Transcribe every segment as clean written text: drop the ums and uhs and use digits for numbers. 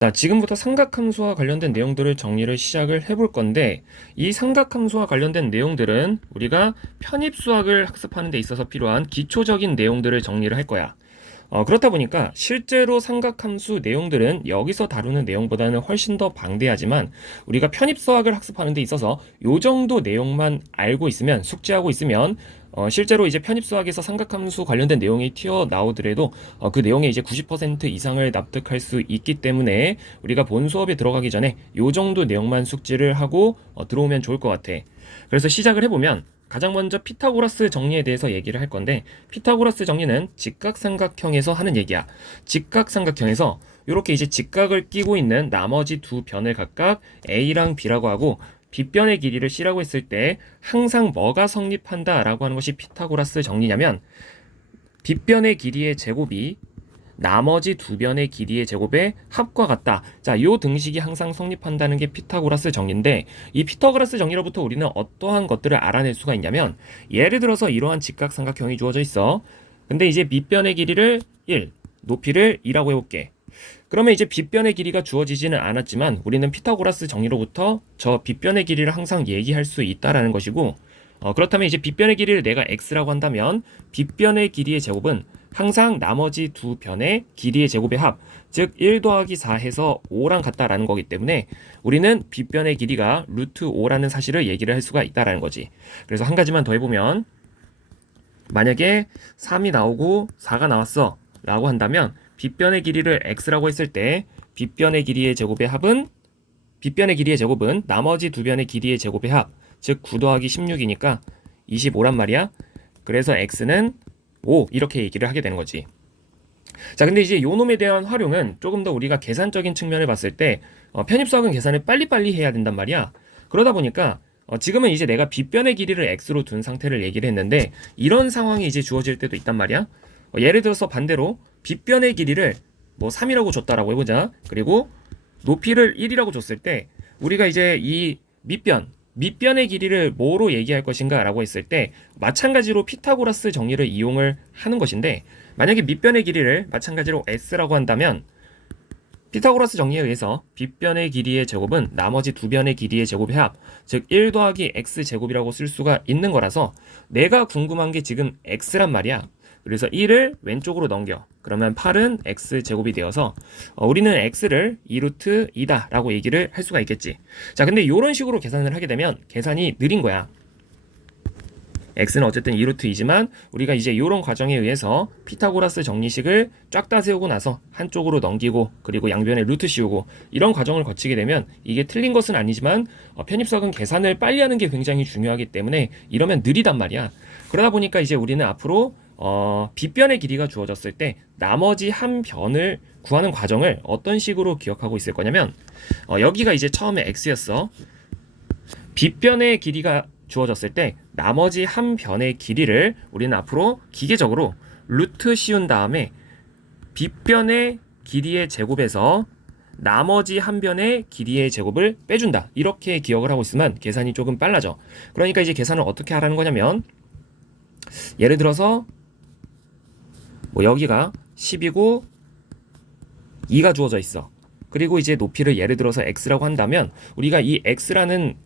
자, 지금부터 삼각함수와 관련된 내용들을 정리를 시작을 해볼 건데, 이 삼각함수와 관련된 내용들은 우리가 편입수학을 학습하는 데 있어서 필요한 기초적인 내용들을 정리를 할 거야. 그렇다 보니까 실제로 삼각함수 내용들은 여기서 다루는 내용보다는 훨씬 더 방대하지만, 우리가 편입수학을 학습하는 데 있어서 요 정도 내용만 알고 있으면, 숙지하고 있으면 실제로 이제 편입수학에서 삼각함수 관련된 내용이 튀어나오더라도 그 내용의 이제 90% 이상을 납득할 수 있기 때문에 우리가 본 수업에 들어가기 전에 요 정도 내용만 숙지를 하고 들어오면 좋을 것 같아. 그래서 시작을 해보면, 가장 먼저 피타고라스 정리에 대해서 얘기를 할 건데, 피타고라스 정리는 직각삼각형에서 하는 얘기야. 직각삼각형에서 이렇게 이제 직각을 끼고 있는 나머지 두 변을 각각 A랑 B라고 하고, 빗변의 길이를 C라고 했을 때 항상 뭐가 성립한다 라고 하는 것이 피타고라스 정리냐면, 빗변의 길이의 제곱이 나머지 두 변의 길이의 제곱의 합과 같다. 자, 요 등식이 항상 성립한다는 게 피타고라스 정리인데, 이 피타고라스 정리로부터 우리는 어떠한 것들을 알아낼 수가 있냐면, 예를 들어서 이러한 직각삼각형이 주어져 있어. 근데 이제 밑변의 길이를 1, 높이를 2라고 해볼게. 그러면 이제 빗변의 길이가 주어지지는 않았지만 우리는 피타고라스 정리로부터 저 빗변의 길이를 항상 얘기할 수 있다라는 것이고, 그렇다면 이제 빗변의 길이를 내가 x라고 한다면 빗변의 길이의 제곱은 항상 나머지 두 변의 길이의 제곱의 합, 즉 1 더하기 4 해서 5랑 같다라는 거기 때문에 우리는 빗변의 길이가 루트 5라는 사실을 얘기를 할 수가 있다라는 거지. 그래서 한 가지만 더 해보면, 만약에 3이 나오고 4가 나왔어 라고 한다면 빗변의 길이를 x라고 했을 때 빗변의 길이의 제곱의 합은, 빗변의 길이의 제곱은 나머지 두 변의 길이의 제곱의 합, 즉 9 더하기 16이니까 25란 말이야. 그래서 x는 5 이렇게 얘기를 하게 되는 거지. 자, 근데 이제 요 놈에 대한 활용은 조금 더 우리가 계산적인 측면을 봤을 때 편입수학은 계산을 빨리빨리 해야 된단 말이야. 그러다 보니까 지금은 이제 내가 빗변의 길이를 x로 둔 상태를 얘기를 했는데, 이런 상황이 이제 주어질 때도 있단 말이야. 예를 들어서 반대로 빗변의 길이를 뭐 3이라고 줬다라고 해보자. 그리고 높이를 1이라고 줬을 때 우리가 이제 이 밑변의 길이를 뭐로 얘기할 것인가 라고 했을 때 마찬가지로 피타고라스 정리를 이용을 하는 것인데, 만약에 밑변의 길이를 마찬가지로 s라고 한다면 피타고라스 정리에 의해서 빗변의 길이의 제곱은 나머지 두 변의 길이의 제곱의 합, 즉 1 더하기 x제곱이라고 쓸 수가 있는 거라서 내가 궁금한 게 지금 x란 말이야. 그래서 1을 왼쪽으로 넘겨. 그러면 8은 x제곱이 되어서 우리는 x를 2루트 2다 라고 얘기를 할 수가 있겠지. 자, 근데 이런 식으로 계산을 하게 되면 계산이 느린 거야. x는 어쨌든 2루트 2지만 우리가 이제 이런 과정에 의해서 피타고라스 정리식을 쫙 다 세우고 나서 한쪽으로 넘기고 그리고 양변에 루트 씌우고 이런 과정을 거치게 되면, 이게 틀린 것은 아니지만 편입수학은 계산을 빨리 하는 게 굉장히 중요하기 때문에 이러면 느리단 말이야. 그러다 보니까 이제 우리는 앞으로 빗변의 길이가 주어졌을 때 나머지 한 변을 구하는 과정을 어떤 식으로 기억하고 있을 거냐면, 여기가 이제 처음에 x였어. 빗변의 길이가 주어졌을 때 나머지 한 변의 길이를 우리는 앞으로 기계적으로 루트 씌운 다음에 빗변의 길이의 제곱에서 나머지 한 변의 길이의 제곱을 빼준다, 이렇게 기억을 하고 있으면 계산이 조금 빨라져. 그러니까 이제 계산을 어떻게 하라는 거냐면, 예를 들어서 뭐 여기가 10이고 2가 주어져 있어. 그리고 이제 높이를 예를 들어서 x라고 한다면 우리가 이 x라는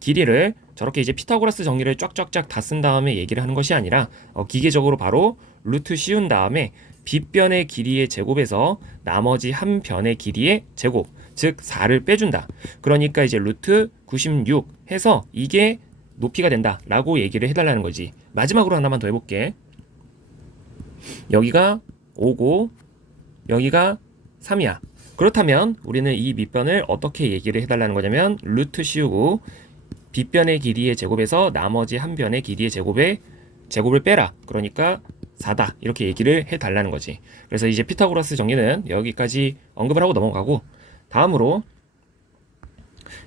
길이를 저렇게 이제 피타고라스 정리를 쫙쫙쫙 다 쓴 다음에 얘기를 하는 것이 아니라 기계적으로 바로 루트 씌운 다음에 빗변의 길이의 제곱에서 나머지 한 변의 길이의 제곱, 즉 4를 빼준다. 그러니까 이제 루트 96 해서 이게 높이가 된다 라고 얘기를 해달라는 거지. 마지막으로 하나만 더 해볼게. 여기가 5고 여기가 3이야. 그렇다면 우리는 이 밑변을 어떻게 얘기를 해달라는 거냐면, 루트 씌우고 빗변의 길이의 제곱에서 나머지 한 변의 길이의 제곱을 빼라. 그러니까 4다. 이렇게 얘기를 해달라는 거지. 그래서 이제 피타고라스 정리는 여기까지 언급을 하고 넘어가고, 다음으로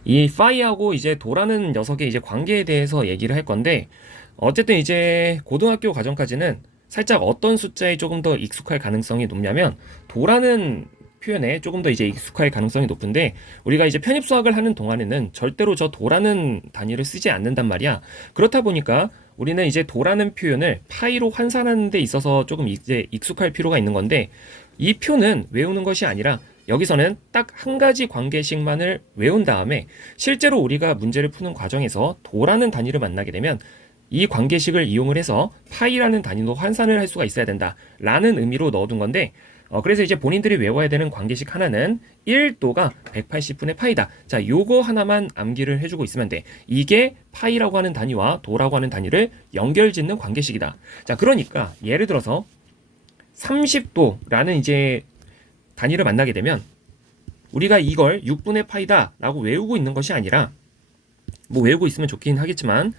이 파이하고 이제 도라는 녀석의 이제 관계에 대해서 얘기를 할 건데, 어쨌든 이제 고등학교 과정까지는 살짝 어떤 숫자에 조금 더 익숙할 가능성이 높냐면 도라는 표현에 조금 더 이제 익숙할 가능성이 높은데, 우리가 이제 편입수학을 하는 동안에는 절대로 저 도라는 단위를 쓰지 않는단 말이야. 그렇다 보니까 우리는 이제 도라는 표현을 파이로 환산하는 데 있어서 조금 이제 익숙할 필요가 있는 건데, 이 표는 외우는 것이 아니라 여기서는 딱 한 가지 관계식만을 외운 다음에 실제로 우리가 문제를 푸는 과정에서 도라는 단위를 만나게 되면 이 관계식을 이용을 해서 파이라는 단위로 환산을 할 수가 있어야 된다라는 의미로 넣어둔 건데, 그래서 이제 본인들이 외워야 되는 관계식 하나는 1도가 180분의 파이다. 자, 요거 하나만 암기를 해주고 있으면 돼. 이게 파이라고 하는 단위와 도라고 하는 단위를 연결짓는 관계식이다. 자, 그러니까 예를 들어서 30도라는 이제 단위를 만나게 되면 우리가 이걸 6분의 파이다 라고 외우고 있는 것이 아니라, 뭐 외우고 있으면 좋긴 하겠지만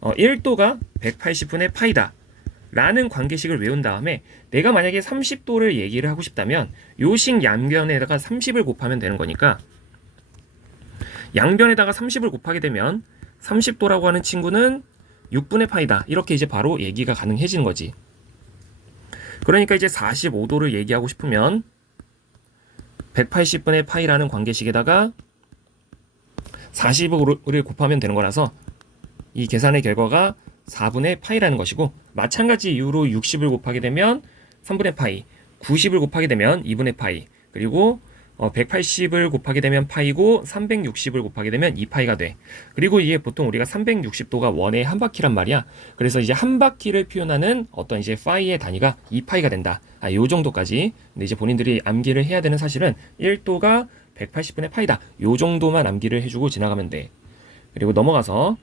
1도가 180분의 파이다 라는 관계식을 외운 다음에 내가 만약에 30도를 얘기를 하고 싶다면 요식 양변에다가 30을 곱하면 되는 거니까, 양변에다가 30을 곱하게 되면 30도라고 하는 친구는 6분의 파이다 이렇게 이제 바로 얘기가 가능해지는 거지. 그러니까 이제 45도를 얘기하고 싶으면 180분의 파이라는 관계식에다가 40을 곱하면 되는 거라서 이 계산의 결과가 4분의 파이라는 것이고, 마찬가지 이유로 60을 곱하게 되면 3분의 파이, 90을 곱하게 되면 2분의 파이, 그리고 180을 곱하게 되면 파이고 360을 곱하게 되면 2파이가 돼. 그리고 이게 보통 우리가 360도가 원의 한 바퀴란 말이야. 그래서 이제 한 바퀴를 표현하는 어떤 이제 파이의 단위가 2파이가 된다. 요 정도까지. 근데 이제 본인들이 암기를 해야 되는 사실은 1도가 180분의 파이다. 요 정도만 암기를 해주고 지나가면 돼. 그리고 넘어가서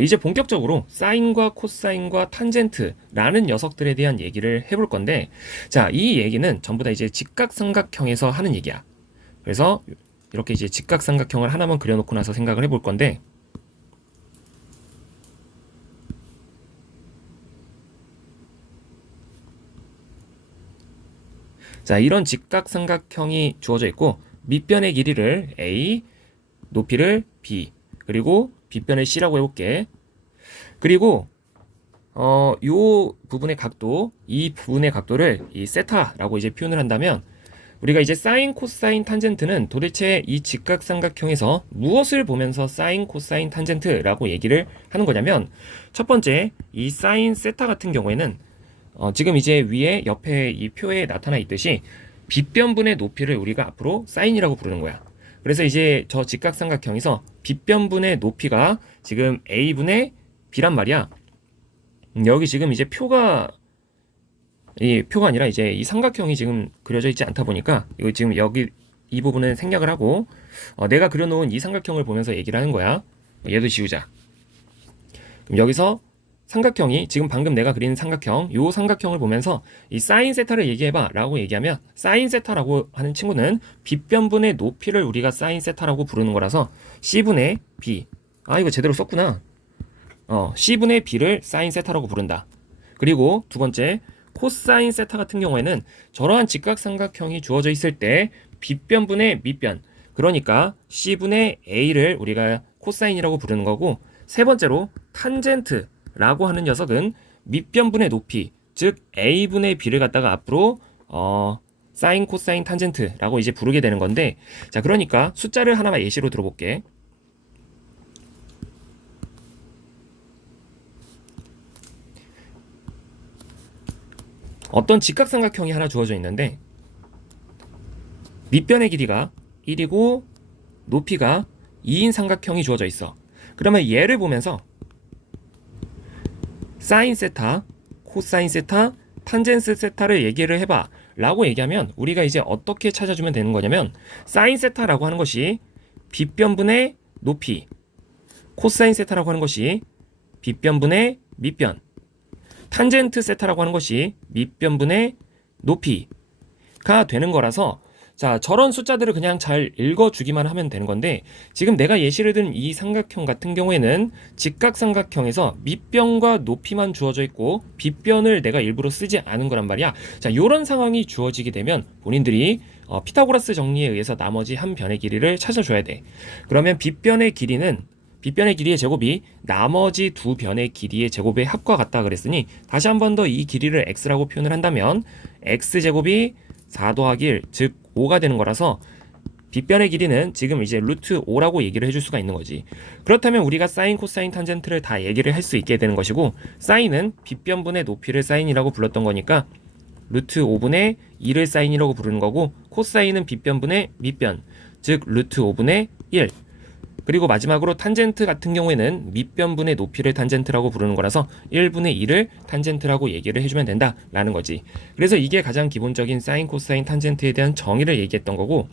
이제 본격적으로 사인과 코사인과 탄젠트라는 녀석들에 대한 얘기를 해볼 건데, 자, 이 얘기는 전부 다 이제 직각삼각형에서 하는 얘기야. 그래서 이렇게 이제 직각삼각형을 하나만 그려놓고 나서 생각을 해볼 건데, 자, 이런 직각삼각형이 주어져 있고 밑변의 길이를 A, 높이를 B, 그리고 빗변을 C라고 해볼게. 그리고 요 부분의 각도, 이 부분의 각도를 이 세타라고 이제 표현을 한다면, 우리가 이제 사인, 코사인, 탄젠트는 도대체 이 직각삼각형에서 무엇을 보면서 사인, 코사인, 탄젠트라고 얘기를 하는 거냐면, 첫 번째 이 사인 세타 같은 경우에는 지금 이제 위에 옆에 이 표에 나타나 있듯이 빗변분의 높이를 우리가 앞으로 사인이라고 부르는 거야. 그래서 이제 저 직각삼각형에서 빗변분의 높이가 지금 A분의 B란 말이야. 여기 지금 이제 표가 아니라 이제 이 삼각형이 지금 그려져 있지 않다 보니까 이거 지금 여기 이 부분은 생략을 하고 내가 그려놓은 이 삼각형을 보면서 얘기를 하는 거야. 얘도 지우자. 그럼 여기서 삼각형이 지금 방금 내가 그린 삼각형, 요 삼각형을 보면서 이 사인 세타를 얘기해봐 라고 얘기하면, 사인 세타라고 하는 친구는 빗변분의 높이를 우리가 사인 세타라고 부르는 거라서 C분의 B, 이거 제대로 썼구나. C분의 B를 사인 세타라고 부른다. 그리고 두 번째 코사인 세타 같은 경우에는 저러한 직각삼각형이 주어져 있을 때 빗변분의 밑변, 그러니까 C분의 A를 우리가 코사인이라고 부르는 거고, 세 번째로 탄젠트 라고 하는 녀석은 밑변분의 높이, 즉 A분의 B를 갖다가 앞으로 사인, 코사인, 탄젠트라고 이제 부르게 되는 건데, 자, 그러니까 숫자를 하나만 예시로 들어볼게. 어떤 직각삼각형이 하나 주어져 있는데 밑변의 길이가 1이고 높이가 2인 삼각형이 주어져 있어. 그러면 얘를 보면서 사인 세타, 코사인 세타, 탄젠스 세타를 얘기를 해봐 라고 얘기하면 우리가 이제 어떻게 찾아주면 되는 거냐면, 사인 세타라고 하는 것이 빗변분의 높이, 코사인 세타라고 하는 것이 빗변분의 밑변, 탄젠트 세타라고 하는 것이 밑변분의 높이가 되는 거라서, 자, 저런 숫자들을 그냥 잘 읽어주기만 하면 되는 건데, 지금 내가 예시를 든 이 삼각형 같은 경우에는 직각삼각형에서 밑변과 높이만 주어져 있고 빗변을 내가 일부러 쓰지 않은 거란 말이야. 자, 요런 상황이 주어지게 되면 본인들이 피타고라스 정리에 의해서 나머지 한 변의 길이를 찾아줘야 돼. 그러면 빗변의 길이의 제곱이 나머지 두 변의 길이의 제곱의 합과 같다 그랬으니, 다시 한 번 더 이 길이를 x라고 표현을 한다면 x제곱이 4 더하기 1, 즉 5가 되는 거라서 빗변의 길이는 지금 이제 루트 5라고 얘기를 해줄 수가 있는 거지. 그렇다면 우리가 사인, 코사인, 탄젠트를 다 얘기를 할 수 있게 되는 것이고, 사인은 빗변분의 높이를 사인이라고 불렀던 거니까 루트 5분의 2를 사인이라고 부르는 거고, 코사인은 빗변분의 밑변, 즉 루트 5분의 1. 그리고 마지막으로 탄젠트 같은 경우에는 밑변분의 높이를 탄젠트라고 부르는 거라서 1분의 2를 탄젠트라고 얘기를 해주면 된다라는 거지. 그래서 이게 가장 기본적인 사인, 코사인, 탄젠트에 대한 정의를 얘기했던 거고,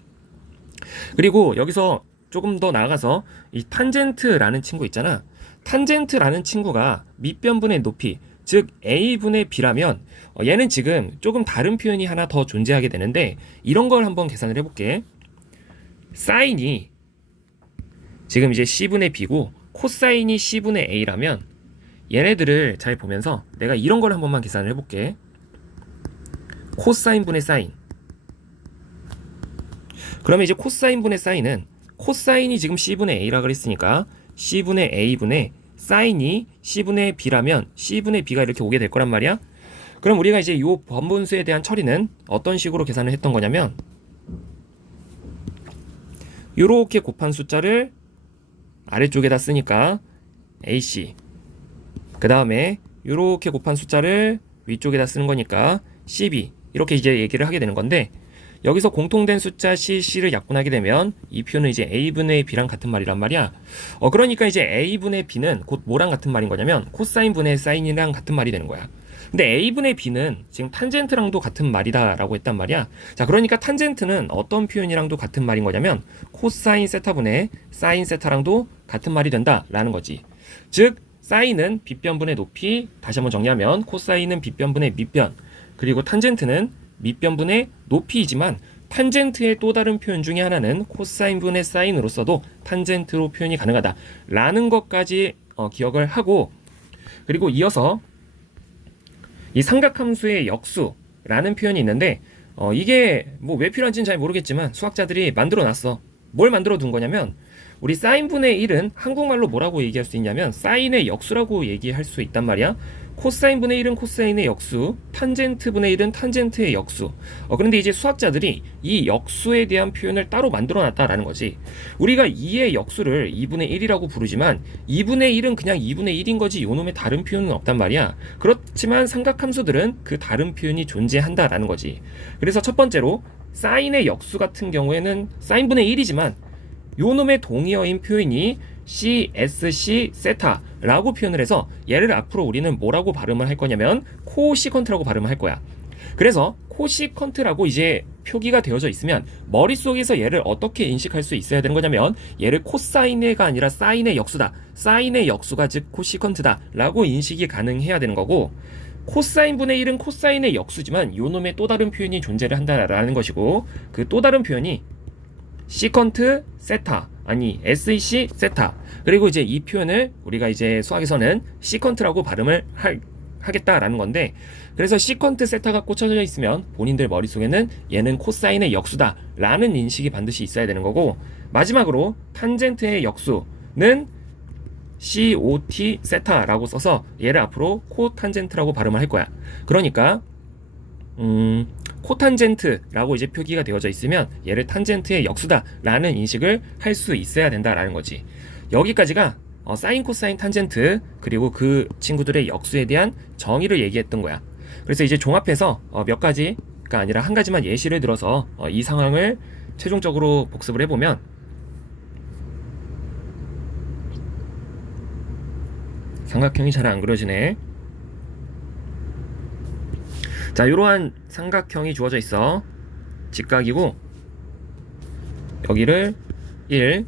그리고 여기서 조금 더 나아가서 이 탄젠트라는 친구 있잖아. 탄젠트라는 친구가 밑변분의 높이, 즉 a분의 b라면 얘는 지금 조금 다른 표현이 하나 더 존재하게 되는데, 이런 걸 한번 계산을 해볼게. 사인이 지금 이제 c분의 b고 코사인이 c분의 a라면 얘네들을 잘 보면서 내가 이런 걸 한 번만 계산을 해볼게. 코사인분의 사인. 그러면 이제 코사인분의 사인은 코사인이 지금 c분의 a라 그랬으니까 c분의 a분의 사인이 c분의 b라면 c분의 b가 이렇게 오게 될 거란 말이야. 그럼 우리가 이제 이 번분수에 대한 처리는 어떤 식으로 계산을 했던 거냐면, 이렇게 곱한 숫자를 아래쪽에다 쓰니까 AC, 그 다음에 이렇게 곱한 숫자를 위쪽에다 쓰는 거니까 CB, 이렇게 이제 얘기를 하게 되는 건데, 여기서 공통된 숫자 CC를 약분하게 되면 이 표는 이제 A분의 B랑 같은 말이란 말이야. 그러니까 이제 A분의 B는 곧 뭐랑 같은 말인 거냐면 코사인분의 사인이랑 같은 말이 되는 거야. 근데 A분의 B는 지금 탄젠트랑도 같은 말이다 라고 했단 말이야. 자, 그러니까 탄젠트는 어떤 표현이랑도 같은 말인 거냐면 코사인 세타분의 사인 세타랑도 같은 말이 된다 라는 거지. 즉 사인은 빗변분의 높이, 다시 한번 정리하면 코사인은 빗변분의 밑변, 그리고 탄젠트는 밑변분의 높이이지만 탄젠트의 또 다른 표현 중에 하나는 코사인분의 사인으로서도 탄젠트로 표현이 가능하다 라는 것까지 기억을 하고, 그리고 이어서 이 삼각함수의 역수라는 표현이 있는데 이게 뭐 왜 필요한지는 잘 모르겠지만 수학자들이 만들어 놨어. 뭘 만들어 둔 거냐면, 우리 사인분의 1은 한국말로 뭐라고 얘기할 수 있냐면 사인의 역수라고 얘기할 수 있단 말이야. 코사인분의 1은 코사인의 역수, 탄젠트분의 1은 탄젠트의 역수. 그런데 이제 수학자들이 이 역수에 대한 표현을 따로 만들어 놨다라는 거지. 우리가 2의 역수를 2분의 1이라고 부르지만 2분의 1은 그냥 2분의 1인 거지 요놈의 다른 표현은 없단 말이야. 그렇지만 삼각함수들은 그 다른 표현이 존재한다라는 거지. 그래서 첫 번째로 사인의 역수 같은 경우에는 사인분의 1이지만 요놈의 동의어인 표현이 CSC 세타라고 표현을 해서 얘를 앞으로 우리는 뭐라고 발음을 할 거냐면 코시컨트라고 발음을 할 거야. 그래서 코시컨트라고 이제 표기가 되어져 있으면 머릿속에서 얘를 어떻게 인식할 수 있어야 되는 거냐면, 얘를 코사인의가 아니라 사인의 역수다, 사인의 역수가 즉 코시컨트다 라고 인식이 가능해야 되는 거고, 코사인분의 1은 코사인의 역수지만 요놈의 또 다른 표현이 존재를 한다라는 것이고, 그 또 다른 표현이 시컨트 세타, 아니 SEC 세타. 그리고 이제 이 표현을 우리가 이제 수학에서는 시컨트라고 발음을 하겠다라는 건데, 그래서 시컨트 세타가 꽂혀져 있으면 본인들 머릿속에는 얘는 코사인의 역수다 라는 인식이 반드시 있어야 되는 거고, 마지막으로 탄젠트의 역수는 COT 세타라고 써서 얘를 앞으로 코탄젠트라고 발음을 할 거야. 그러니까 코탄젠트라고 이제 표기가 되어져 있으면 얘를 탄젠트의 역수다 라는 인식을 할 수 있어야 된다라는 거지. 여기까지가 사인, 코사인, 탄젠트 그리고 그 친구들의 역수에 대한 정의를 얘기했던 거야. 그래서 이제 종합해서 몇 가지가 아니라 한 가지만 예시를 들어서 이 상황을 최종적으로 복습을 해보면, 삼각형이 잘 안 그려지네. 자, 이러한 삼각형이 주어져 있어. 직각이고 여기를 1,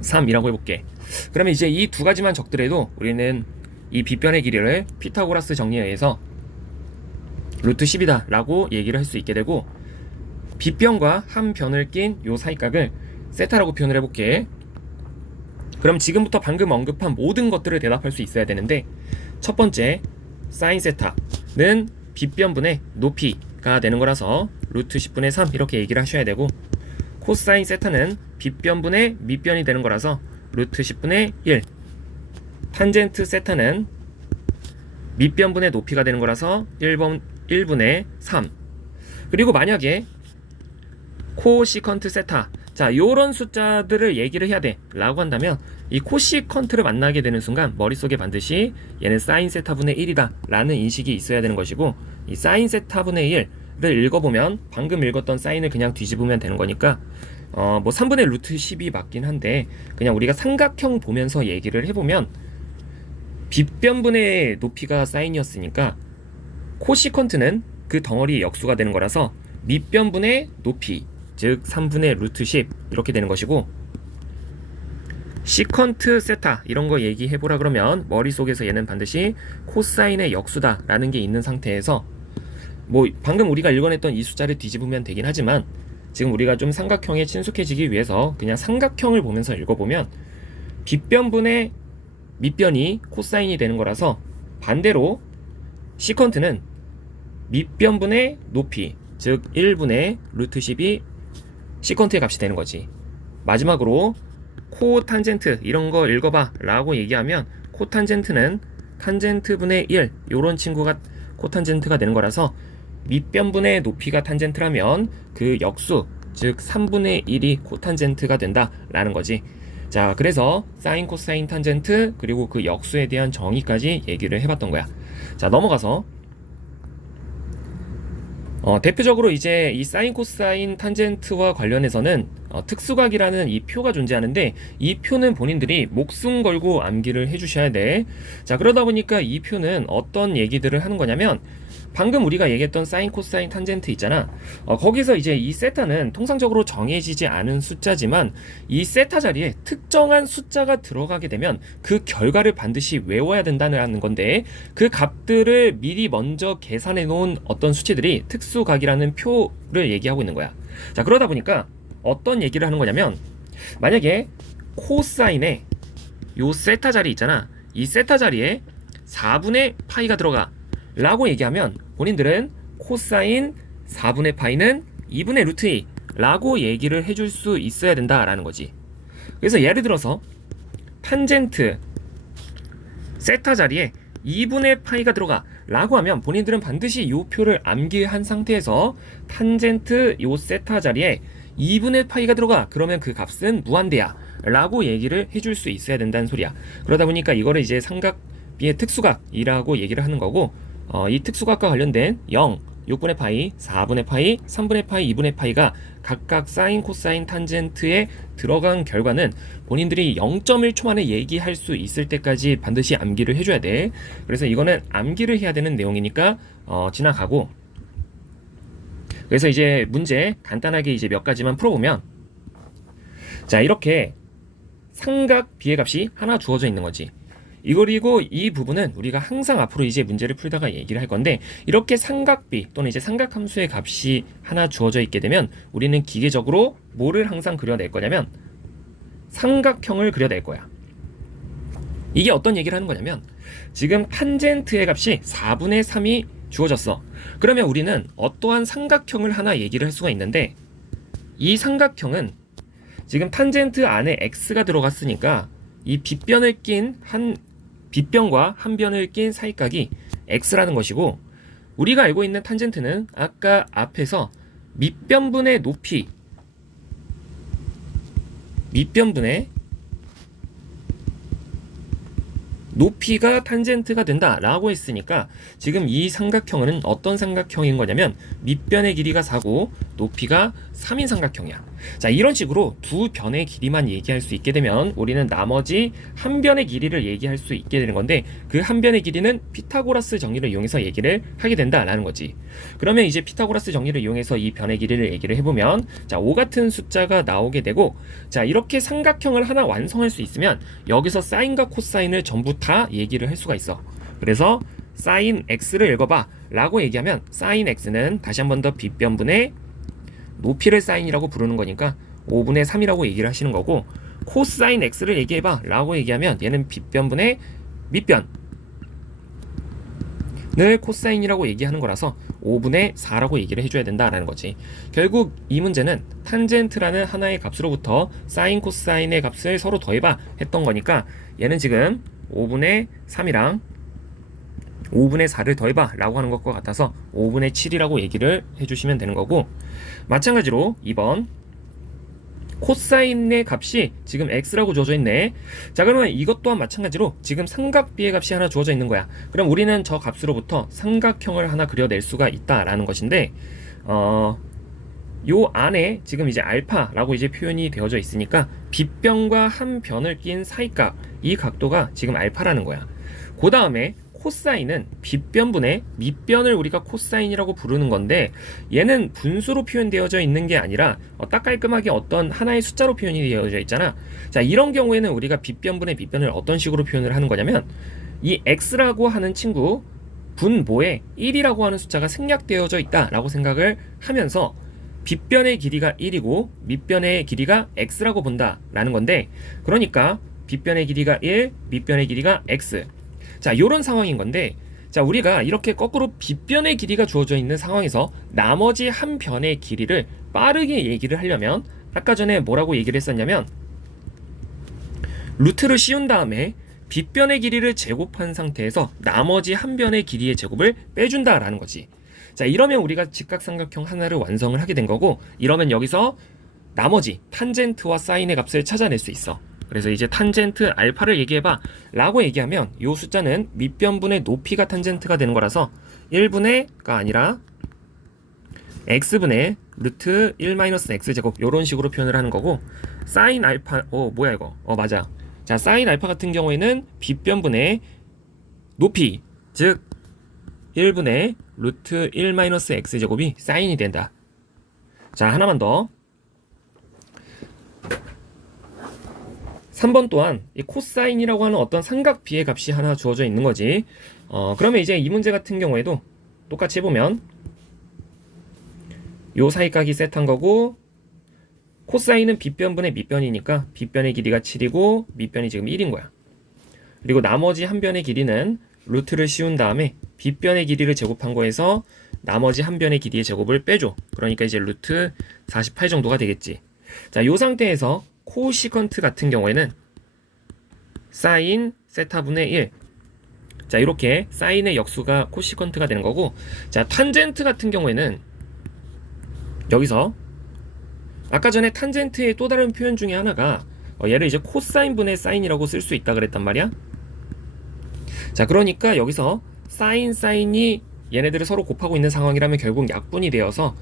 3이라고 해볼게. 그러면 이제 이 두 가지만 적더라도 우리는 이 빗변의 길이를 피타고라스 정리에 의해서 루트 10이다 라고 얘기를 할 수 있게 되고, 빗변과 한 변을 낀 요 사이각을 세타라고 표현을 해볼게. 그럼 지금부터 방금 언급한 모든 것들을 대답할 수 있어야 되는데, 첫 번째 사인 세타는 빗변분의 높이가 되는 거라서 루트 10분의 3 이렇게 얘기를 하셔야 되고, 코사인 세타는 빗변분의 밑변이 되는 거라서 루트 10분의 1, 탄젠트 세타는 밑변분의 높이가 되는 거라서 1분의 3. 그리고 만약에 코시컨트 세타, 자, 요런 숫자들을 얘기를 해야 돼 라고 한다면 이 코시컨트를 만나게 되는 순간 머릿속에 반드시 얘는 사인 세타분의 1이다 라는 인식이 있어야 되는 것이고, 이 사인 세타분의 1을 읽어보면 방금 읽었던 사인을 그냥 뒤집으면 되는 거니까 뭐 3분의 루트 10이 맞긴 한데, 그냥 우리가 삼각형 보면서 얘기를 해보면 빗변분의 높이가 사인이었으니까 코시컨트는 그 덩어리의 역수가 되는 거라서 밑변분의 높이, 즉 3분의 루트 10 이렇게 되는 것이고, 시컨트 세타 이런 거 얘기해보라 그러면 머릿속에서 얘는 반드시 코사인의 역수다 라는 게 있는 상태에서, 뭐 방금 우리가 읽어냈던 이 숫자를 뒤집으면 되긴 하지만 지금 우리가 좀 삼각형에 친숙해지기 위해서 그냥 삼각형을 보면서 읽어보면 빗변분의 밑변이 코사인이 되는 거라서, 반대로 시컨트는 밑변분의 높이, 즉 1분의 루트 10이 시컨트의 값이 되는 거지. 마지막으로 코탄젠트 이런 거 읽어봐 라고 얘기하면 코탄젠트는 탄젠트분의 1 요런 친구가 코탄젠트가 되는 거라서 밑변분의 높이가 탄젠트라면 그 역수, 즉 3분의 1이 코탄젠트가 된다 라는 거지. 자, 그래서 사인, 코사인, 탄젠트 그리고 그 역수에 대한 정의까지 얘기를 해봤던 거야. 자, 넘어가서 대표적으로 이제 이 사인, 코사인, 탄젠트와 관련해서는 특수각이라는 이 표가 존재하는데, 이 표는 본인들이 목숨 걸고 암기를 해주셔야 돼. 자, 그러다 보니까 이 표는 어떤 얘기들을 하는 거냐면, 방금 우리가 얘기했던 사인, 코사인, 탄젠트 있잖아. 거기서 이제 이 세타는 통상적으로 정해지지 않은 숫자지만 이 세타 자리에 특정한 숫자가 들어가게 되면 그 결과를 반드시 외워야 된다는 건데, 그 값들을 미리 먼저 계산해 놓은 어떤 수치들이 특수각이라는 표를 얘기하고 있는 거야. 자, 그러다 보니까 어떤 얘기를 하는 거냐면, 만약에 코사인에 요 세타 자리 있잖아. 이 세타 자리에 4분의 파이가 들어가 라고 얘기하면 본인들은 코사인 4분의 파이는 2분의 루트 2 라고 얘기를 해줄 수 있어야 된다라는 거지. 그래서 예를 들어서 탄젠트 세타 자리에 2분의 파이가 들어가 라고 하면 본인들은 반드시 이 표를 암기한 상태에서 탄젠트 요 세타 자리에 2분의 파이가 들어가 그러면 그 값은 무한대야 라고 얘기를 해줄 수 있어야 된다는 소리야. 그러다 보니까 이거를 이제 삼각비의 특수각이라고 얘기를 하는 거고, 이 특수각과 관련된 0, 6분의 파이, 4분의 파이, 3분의 파이, 2분의 파이가 각각 사인, 코사인, 탄젠트에 들어간 결과는 본인들이 0.1초 만에 얘기할 수 있을 때까지 반드시 암기를 해줘야 돼. 그래서 이거는 암기를 해야 되는 내용이니까 지나가고, 그래서 이제 문제 간단하게 이제 몇 가지만 풀어보면, 자, 이렇게 삼각 비의 값이 하나 주어져 있는 거지. 그리고 이 부분은 우리가 항상 앞으로 이제 문제를 풀다가 얘기를 할 건데, 이렇게 삼각비 또는 이제 삼각함수의 값이 하나 주어져 있게 되면 우리는 기계적으로 뭐를 항상 그려낼 거냐면 삼각형을 그려낼 거야. 이게 어떤 얘기를 하는 거냐면, 지금 탄젠트의 값이 4분의 3이 주어졌어. 그러면 우리는 어떠한 삼각형을 하나 얘기를 할 수가 있는데, 이 삼각형은 지금 탄젠트 안에 x가 들어갔으니까 이 빗변을 낀 빗변과 한 변을 낀 사이각이 x라는 것이고, 우리가 알고 있는 탄젠트는 아까 앞에서 밑변분의 높이, 밑변분의 높이가 탄젠트가 된다 라고 했으니까 지금 이 삼각형은 어떤 삼각형인 거냐면 밑변의 길이가 4고 높이가 3인 삼각형이야. 자, 이런 식으로 두 변의 길이만 얘기할 수 있게 되면 우리는 나머지 한 변의 길이를 얘기할 수 있게 되는 건데, 그 한 변의 길이는 피타고라스 정리를 이용해서 얘기를 하게 된다라는 거지. 그러면 이제 피타고라스 정리를 이용해서 이 변의 길이를 얘기를 해보면, 자, 5 같은 숫자가 나오게 되고, 자, 이렇게 삼각형을 하나 완성할 수 있으면 여기서 사인과 코사인을 전부 다 얘기를 할 수가 있어. 그래서 사인 x를 읽어봐 라고 얘기하면 사인 x는 다시 한 번 더 빗변분의 높이를 사인이라고 부르는 거니까 5분의 3이라고 얘기를 하시는 거고, 코사인 x를 얘기해봐 라고 얘기하면 얘는 빗변분의 밑변을 코사인이라고 얘기하는 거라서 5분의 4라고 얘기를 해줘야 된다라는 거지. 결국 이 문제는 탄젠트라는 하나의 값으로부터 사인, 코사인의 값을 서로 더해봐 했던 거니까 얘는 지금 5분의 3이랑 5분의 4를 더해봐 라고 하는 것과 같아서 5분의 7이라고 얘기를 해주시면 되는 거고, 마찬가지로 2번 코사인의 값이 지금 x라고 주어져 있네. 자, 그러면 이것 또한 마찬가지로 지금 삼각비의 값이 하나 주어져 있는 거야. 그럼 우리는 저 값으로부터 삼각형을 하나 그려낼 수가 있다라는 것인데, 요 안에 지금 이제 알파라고 이제 표현이 되어져 있으니까 빗변과 한 변을 낀 사이값, 이 각도가 지금 알파라는 거야. 그 다음에 코사인은 빗변분의 밑변을 우리가 코사인이라고 부르는 건데, 얘는 분수로 표현되어져 있는 게 아니라 딱 깔끔하게 어떤 하나의 숫자로 표현이 되어져 있잖아. 자, 이런 경우에는 우리가 빗변분의 밑변을 어떤 식으로 표현을 하는 거냐면, 이 x라고 하는 친구 분모에 1이라고 하는 숫자가 생략되어져 있다라고 생각을 하면서 빗변의 길이가 1이고 밑변의 길이가 x라고 본다라는 건데, 그러니까 빗변의 길이가 1, 밑변의 길이가 x. 자, 요런 상황인 건데, 자, 우리가 이렇게 거꾸로 빗변의 길이가 주어져 있는 상황에서 나머지 한 변의 길이를 빠르게 얘기를 하려면, 아까 전에 뭐라고 얘기를 했었냐면, 루트를 씌운 다음에 빗변의 길이를 제곱한 상태에서 나머지 한 변의 길이의 제곱을 빼준다라는 거지. 자, 이러면 우리가 직각삼각형 하나를 완성을 하게 된 거고, 이러면 여기서 나머지 탄젠트와 사인의 값을 찾아낼 수 있어. 그래서 이제 탄젠트 알파를 얘기해봐 라고 얘기하면 이 숫자는 밑변분의 높이가 탄젠트가 되는 거라서 1분의가 아니라 x분의 루트 1-x제곱 요런 식으로 표현을 하는 거고, 사인 알파 뭐야 이거 맞아. 자, 사인 알파 같은 경우에는 빗변분의 높이, 즉 1분의 루트 1-x제곱이 사인이 된다. 자, 하나만 더. 3번 또한 이 코사인이라고 하는 어떤 삼각비의 값이 하나 주어져 있는 거지. 그러면 이제 이 문제 같은 경우에도 똑같이 해보면 요 사이각이 세트한 거고, 코사인은 빗변분의 밑변이니까 빗변의 길이가 7이고 밑변이 지금 1인 거야. 그리고 나머지 한 변의 길이는 루트를 씌운 다음에 빗변의 길이를 제곱한 거에서 나머지 한 변의 길이의 제곱을 빼줘. 그러니까 이제 루트 48 정도가 되겠지. 자, 요 상태에서 코시컨트 같은 경우에는 사인 세타분의 1. 자, 이렇게 사인의 역수가 코시컨트가 되는 거고, 자, 탄젠트 같은 경우에는 여기서 아까 전에 탄젠트의 또 다른 표현 중에 하나가 얘를 이제 코사인분의 사인이라고 쓸 수 있다 그랬단 말이야. 자, 그러니까 여기서 사인이 얘네들을 서로 곱하고 있는 상황이라면 결국 약분이 되어서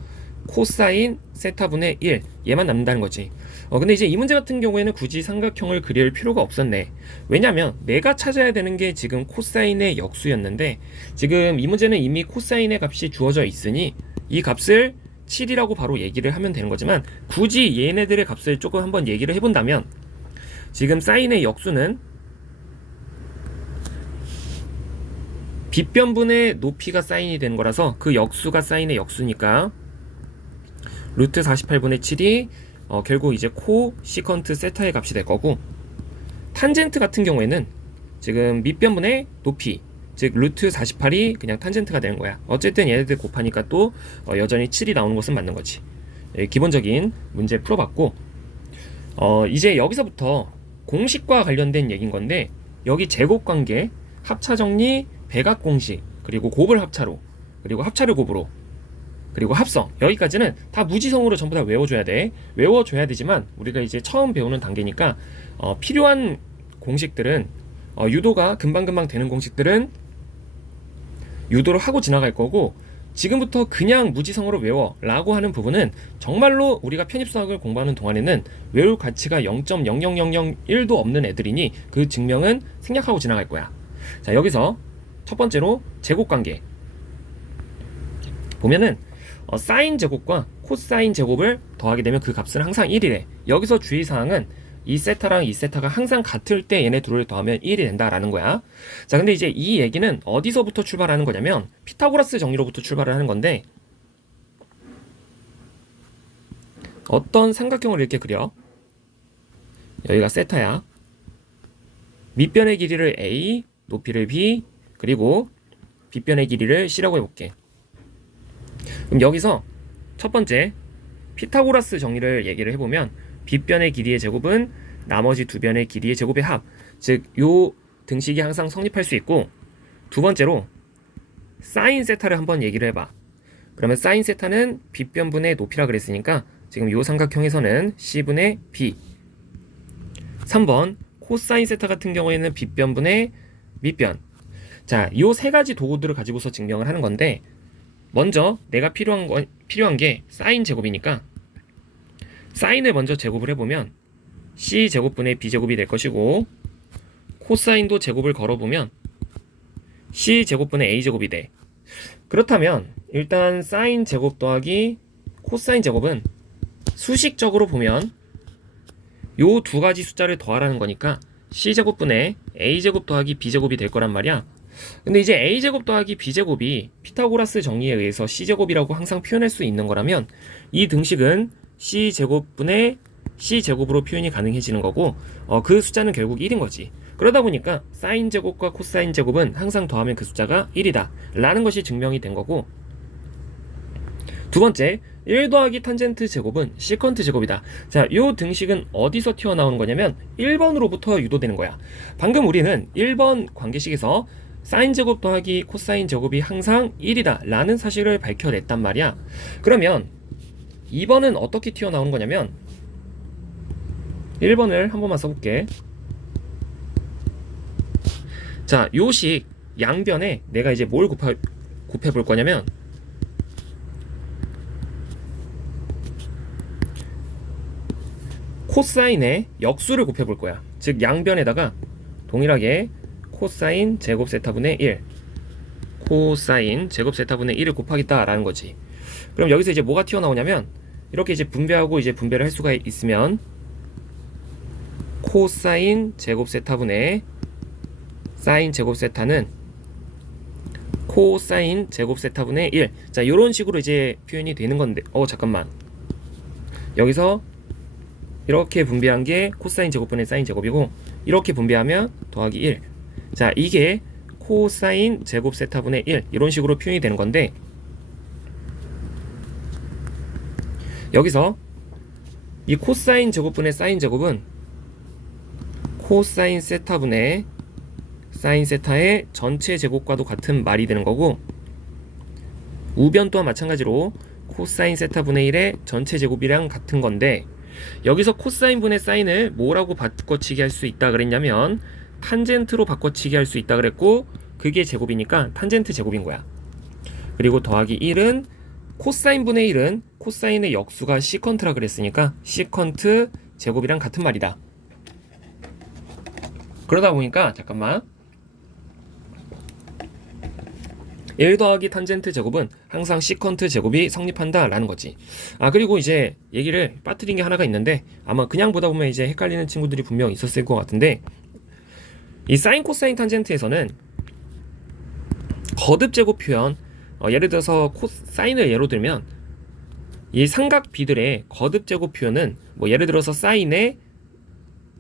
코사인 세타분의 1 얘만 남는다는 거지. 근데 이제 이 문제 같은 경우에는 굳이 삼각형을 그릴 필요가 없었네. 왜냐면 내가 찾아야 되는 게 지금 코사인의 역수였는데, 지금 이 문제는 이미 코사인의 값이 주어져 있으니 이 값을 7이라고 바로 얘기를 하면 되는 거지만, 굳이 얘네들의 값을 조금 한번 얘기를 해본다면, 지금 사인의 역수는 빗변분의 높이가 사인이 되는 거라서 그 역수가 사인의 역수니까 루트 48분의 7이 결국 이제 코시컨트 세타의 값이 될 거고, 탄젠트 같은 경우에는 지금 밑변분의 높이, 즉 루트 48이 그냥 탄젠트가 되는 거야. 어쨌든 얘네들 곱하니까 또 여전히 7이 나오는 것은 맞는 거지. 기본적인 문제 풀어봤고, 이제 여기서부터 공식과 관련된 얘기인 건데, 여기 제곱관계, 합차정리, 백악공식, 그리고 곱을 합차로, 그리고 합차를 곱으로, 그리고 합성, 여기까지는 다 무지성으로 전부 다 외워줘야 돼. 외워줘야 되지만 우리가 이제 처음 배우는 단계니까 필요한 공식들은 유도가 금방금방 되는 공식들은 유도를 하고 지나갈 거고, 지금부터 그냥 무지성으로 외워 라고 하는 부분은 정말로 우리가 편입수학을 공부하는 동안에는 외울 가치가 0.00001도 없는 애들이니 그 증명은 생략하고 지나갈 거야. 자, 여기서 첫 번째로 제곱관계 보면은 사인 제곱과 코사인 제곱을 더하게 되면 그 값은 항상 1이래. 여기서 주의사항은 이 세타랑 이 세타가 항상 같을 때 얘네 둘을 더하면 1이 된다라는 거야. 자, 근데 이제 이 얘기는 어디서부터 출발하는 거냐면 피타고라스 정리로부터 출발을 하는 건데, 어떤 삼각형을 이렇게 그려. 여기가 세타야. 밑변의 길이를 A, 높이를 B, 그리고 빗변의 길이를 C라고 해볼게. 그럼 여기서 첫 번째 피타고라스 정리를 얘기를 해보면, 빗변의 길이의 제곱은 나머지 두 변의 길이의 제곱의 합, 즉 요 등식이 항상 성립할 수 있고, 두 번째로 사인 세타를 한번 얘기를 해봐. 그러면 사인 세타는 빗변분의 높이라 그랬으니까 지금 요 삼각형에서는 C분의 B. 3번 코사인 세타 같은 경우에는 빗변분의 밑변. 자, 요 세 가지 도구들을 가지고서 증명을 하는 건데, 먼저 내가 필요한 게 사인 제곱이니까 사인을 먼저 제곱을 해보면 C 제곱분의 B 제곱이 될 것이고, 코사인도 제곱을 걸어보면 C 제곱분의 A 제곱이 돼. 그렇다면 일단 사인 제곱 더하기 코사인 제곱은 수식적으로 보면 요 두 가지 숫자를 더하라는 거니까 C제곱분의 A제곱 더하기 B제곱이 될 거란 말이야. 근데 이제 A제곱 더하기 B제곱이 피타고라스 정리에 의해서 C제곱이라고 항상 표현할 수 있는 거라면 이 등식은 C제곱분의 C제곱으로 표현이 가능해지는 거고, 그 숫자는 결국 1인 거지. 그러다 보니까 사인 제곱과 코사인 제곱은 항상 더하면 그 숫자가 1이다 라는 것이 증명이 된 거고, 두 번째, 1 더하기 탄젠트 제곱은 시컨트 제곱이다. 자, 요 등식은 어디서 튀어나오는 거냐면 1번으로부터 유도되는 거야. 방금 우리는 1번 관계식에서 사인 제곱 더하기 코사인 제곱이 항상 1이다 라는 사실을 밝혀냈단 말이야. 그러면 2번은 어떻게 튀어나오는 거냐면, 1번을 한 번만 써볼게. 자, 요식 양변에 내가 이제 뭘 곱해볼 거냐면, 코사인의 역수를 곱해볼 거야. 즉 양변에다가 동일하게 코사인 제곱 세타분의 1, 코사인 제곱 세타분의 1을 곱하겠다 라는 거지. 그럼 여기서 이제 뭐가 튀어나오냐면, 이렇게 이제 분배하고 이제 분배를 할 수가 있으면 코사인 제곱 세타분의 사인 제곱 세타는 코사인 제곱 세타분의 1. 자, 요런 식으로 이제 표현이 되는 건데, 잠깐만. 여기서 이렇게 분배한 게 코사인 제곱분의 사인 제곱이고, 이렇게 분배하면 더하기 1. 자, 이게 코사인 제곱 세타분의 1 이런 식으로 표현이 되는 건데, 여기서 이 코사인 제곱분의 사인 제곱은 코사인 세타분의 사인 세타의 전체 제곱과도 같은 말이 되는 거고, 우변 또한 마찬가지로 코사인 세타분의 1의 전체 제곱이랑 같은 건데, 여기서 코사인 분의 사인을 뭐라고 바꿔치기 할 수 있다 그랬냐면 탄젠트로 바꿔치기 할 수 있다 그랬고, 그게 제곱이니까 탄젠트 제곱인 거야. 그리고 더하기 1은 코사인 분의 1은 코사인의 역수가 시컨트라 그랬으니까 시컨트 제곱이랑 같은 말이다. 그러다 보니까 잠깐만, 1 더하기 탄젠트 제곱은 항상 시컨트 제곱이 성립한다 라는 거지. 그리고 이제 얘기를 빠뜨린 게 하나가 있는데, 아마 그냥 보다 보면 이제 헷갈리는 친구들이 분명 있었을 것 같은데, 이 사인 코사인 탄젠트에서는 거듭 제곱 표현, 예를 들어서 사인을 예로 들면 이 삼각 비들의 거듭 제곱 표현은 뭐 예를 들어서 사인의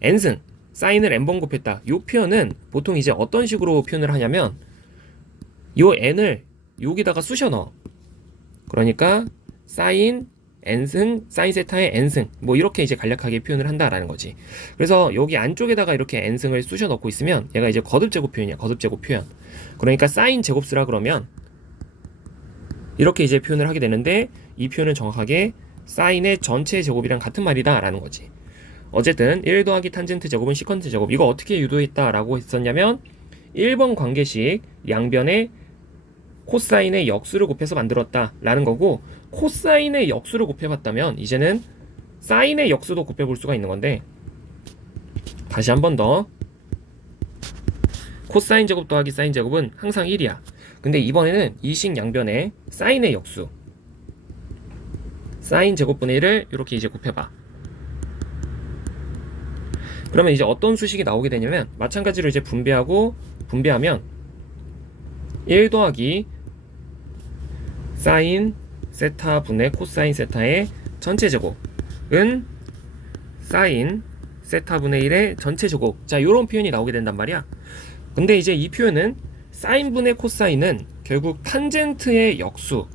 n승, 사인을 n번 곱했다, 이 표현은 보통 이제 어떤 식으로 표현을 하냐면 요 n을 여기다가 쑤셔 넣어. 그러니까 사인 n승 사인 세타의 n승, 뭐 이렇게 이제 간략하게 표현을 한다라는 거지. 그래서 여기 안쪽에다가 이렇게 n승을 쑤셔 넣고 있으면 얘가 이제 거듭 제곱 표현이야. 거듭 제곱 표현. 그러니까 사인 제곱 쓰라 그러면 이렇게 이제 표현을 하게 되는데, 이 표현은 정확하게 사인의 전체 제곱이랑 같은 말이다 라는 거지. 어쨌든 1 더하기 탄젠트 제곱은 시컨트 제곱, 이거 어떻게 유도했다 라고 했었냐면 1번 관계식 양변에 코사인의 역수를 곱해서 만들었다 라는 거고, 코사인의 역수를 곱해봤다면 이제는 사인의 역수도 곱해볼 수가 있는 건데, 다시 한 번 더, 코사인 제곱 더하기 사인 제곱은 항상 1이야. 근데 이번에는 이식 양변에 사인의 역수, 사인 제곱분의 1을 이렇게 이제 곱해봐. 그러면 이제 어떤 수식이 나오게 되냐면, 마찬가지로 이제 분배하면 1 더하기 사인 세타 분의 코사인 세타의 전체 제곱은 사인 세타 분의 1의 전체 제곱. 자, 요런 표현이 나오게 된단 말이야. 근데 이제 이 표현은 사인 분의 코사인은 결국 탄젠트의 역수,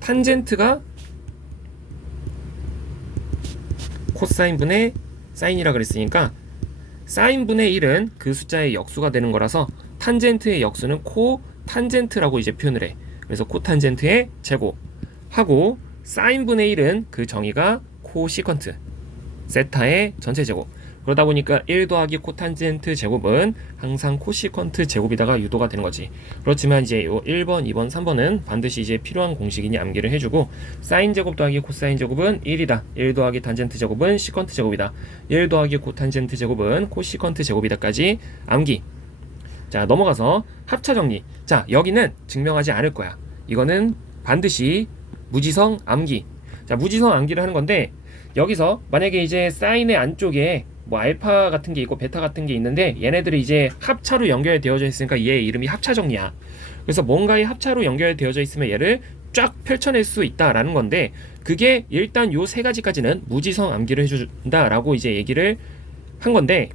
탄젠트가 코사인 분의 사인이라 그랬으니까 사인 분의 1은 그 숫자의 역수가 되는 거라서 탄젠트의 역수는 코 탄젠트라고 이제 표현을 해. 그래서 코탄젠트의 제곱 하고, 사인 분의 1은 그 정의가 코시컨트 세타의 전체 제곱. 그러다 보니까 1 더하기 코탄젠트 제곱은 항상 코시컨트 제곱이다가 유도가 되는 거지. 그렇지만 이제 요 1번, 2번, 3번은 반드시 이제 필요한 공식이니 암기를 해주고, 사인 제곱 더하기 코사인 제곱은 1이다. 1 더하기 탄젠트 제곱은 시컨트 제곱이다. 1 더하기 코탄젠트 제곱은 코시컨트 제곱이다까지 암기. 자, 넘어가서 합차 정리. 자, 여기는 증명하지 않을 거야. 이거는 반드시 무지성 암기. 자, 무지성 암기를 하는 건데, 여기서 만약에 이제 사인의 안쪽에 뭐 알파 같은 게 있고 베타 같은 게 있는데, 얘네들이 이제 합차로 연결되어져 있으니까 얘의 이름이 합차 정리야. 그래서 뭔가의 합차로 연결되어져 있으면 얘를 쫙 펼쳐낼 수 있다라는 건데, 그게 일단 요 세 가지까지는 무지성 암기를 해준다라고 이제 얘기를 한 건데,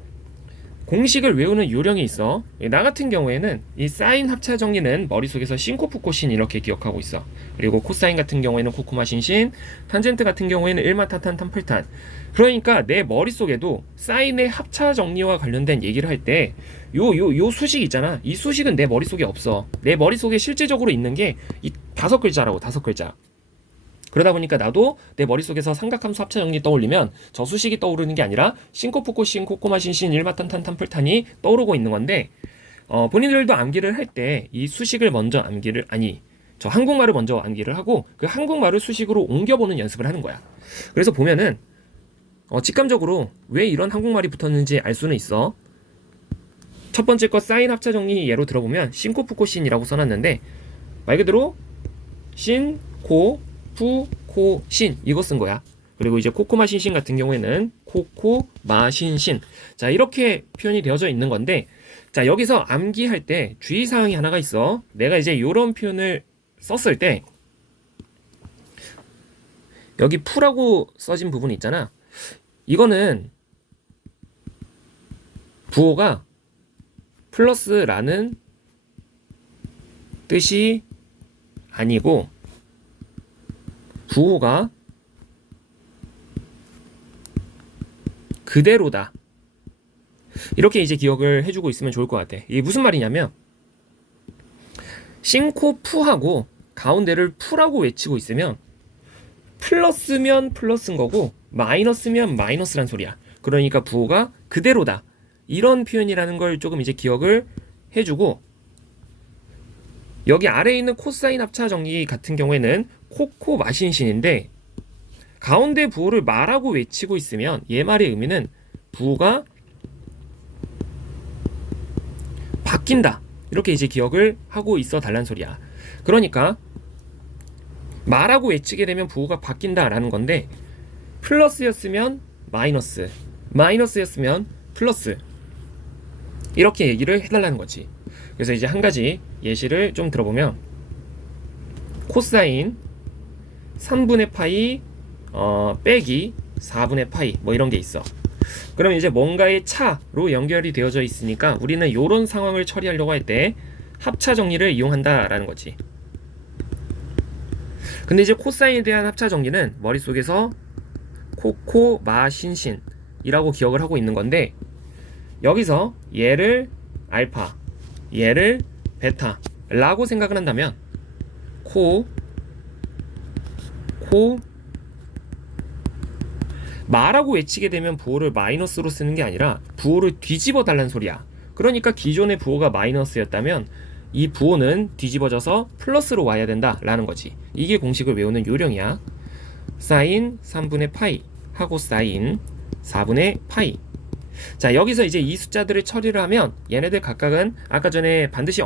공식을 외우는 요령이 있어. 나 같은 경우에는 이 사인 합차 정리는 머릿속에서 신코프코신 이렇게 기억하고 있어. 그리고 코사인 같은 경우에는 코코마신신, 탄젠트 같은 경우에는 일마탄탄 탄플탄. 그러니까 내 머릿속에도 사인의 합차 정리와 관련된 얘기를 할 때 요 수식 있잖아. 이 수식은 내 머릿속에 없어. 내 머릿속에 실제적으로 있는 게 이 5글자라고, 5글자. 그러다 보니까 나도 내 머릿속에서 삼각함수 합차 정리 떠올리면 저 수식이 떠오르는 게 아니라 신코프코신, 코코마신신, 일마탄탄, 탄플탄이 떠오르고 있는 건데, 본인들도 암기를 할 때 이 수식을 먼저 암기를, 아니, 저 한국말을 먼저 암기를 하고 그 한국말을 수식으로 옮겨보는 연습을 하는 거야. 그래서 보면은 직감적으로 왜 이런 한국말이 붙었는지 알 수는 있어. 첫 번째 거 사인 합차 정리 예로 들어보면 신코프코신이라고 써놨는데, 말 그대로 신, 코, 푸, 코, 신 이거 쓴 거야. 그리고 이제 코코마신신 같은 경우에는 코코마신신. 자, 이렇게 표현이 되어져 있는 건데, 자, 여기서 암기할 때 주의사항이 하나가 있어. 내가 이제 이런 표현을 썼을 때 여기 푸라고 써진 부분이 있잖아. 이거는 부호가 플러스라는 뜻이 아니고 부호가 그대로다. 이렇게 이제 기억을 해주고 있으면 좋을 것 같아. 이게 무슨 말이냐면, 싱코푸하고 가운데를 푸라고 외치고 있으면 플러스면 플러스인 거고 마이너스면 마이너스란 소리야. 그러니까 부호가 그대로다. 이런 표현이라는 걸 조금 이제 기억을 해주고, 여기 아래에 있는 코사인 합차 정리 같은 경우에는 코코마신신인데, 가운데 부호를 마라고 외치고 있으면 얘 말의 의미는 부호가 바뀐다. 이렇게 이제 기억을 하고 있어 달란 소리야. 그러니까 마라고 외치게 되면 부호가 바뀐다라는 건데, 플러스였으면 마이너스, 마이너스였으면 플러스, 이렇게 얘기를 해달라는 거지. 그래서 이제 한 가지 예시를 좀 들어보면, 코사인 3분의 파이 빼기 4분의 파이 뭐 이런 게 있어. 그러면 이제 뭔가의 차로 연결이 되어져 있으니까 우리는 이런 상황을 처리하려고 할 때 합차 정리를 이용한다라는 거지. 근데 이제 코사인에 대한 합차 정리는 머릿속에서 코코마신신이라고 기억을 하고 있는 건데, 여기서 얘를 알파, 얘를 베타라고 생각을 한다면 마라고 외치게 되면 부호를 마이너스로 쓰는 게 아니라 부호를 뒤집어 달라는 소리야. 그러니까 기존의 부호가 마이너스였다면 이 부호는 뒤집어져서 플러스로 와야 된다라는 거지. 이게 공식을 외우는 요령이야. 사인 3분의 파이 하고 사인 4분의 파이. 자, 여기서 이제 이 숫자들을 처리를 하면 얘네들 각각은 아까 전에 반드시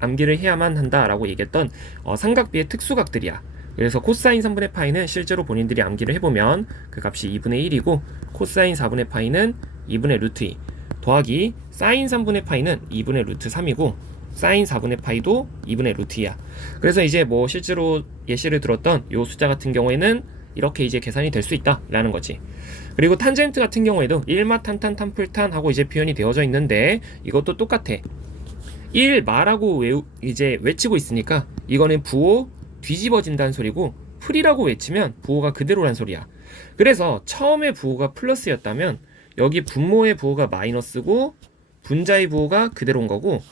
암기를 해야만 한다라고 얘기했던 삼각비의 특수각들이야. 그래서 코사인 3분의 파이는 실제로 본인들이 암기를 해보면 그 값이 2분의 1이고, 코사인 4분의 파이는 2분의 루트 2 더하기 사인 3분의 파이는 2분의 루트 3이고, 사인 4분의 파이도 2분의 루트 2야. 그래서 이제 뭐 실제로 예시를 들었던 요 숫자 같은 경우에는 이렇게 이제 계산이 될 수 있다라는 거지. 그리고 탄젠트 같은 경우에도 1마탄탄 탄플탄 하고 이제 표현이 되어져 있는데, 이것도 똑같아. 1마라고 이제 외치고 있으니까 이거는 부호 뒤집어진다는 소리고, 풀이라고 외치면 부호가 그대로란 소리야. 그래서 처음에 부호가 플러스였다면 여기 분모의 부호가 마이너스고 분자의 부호가 그대로인 거고,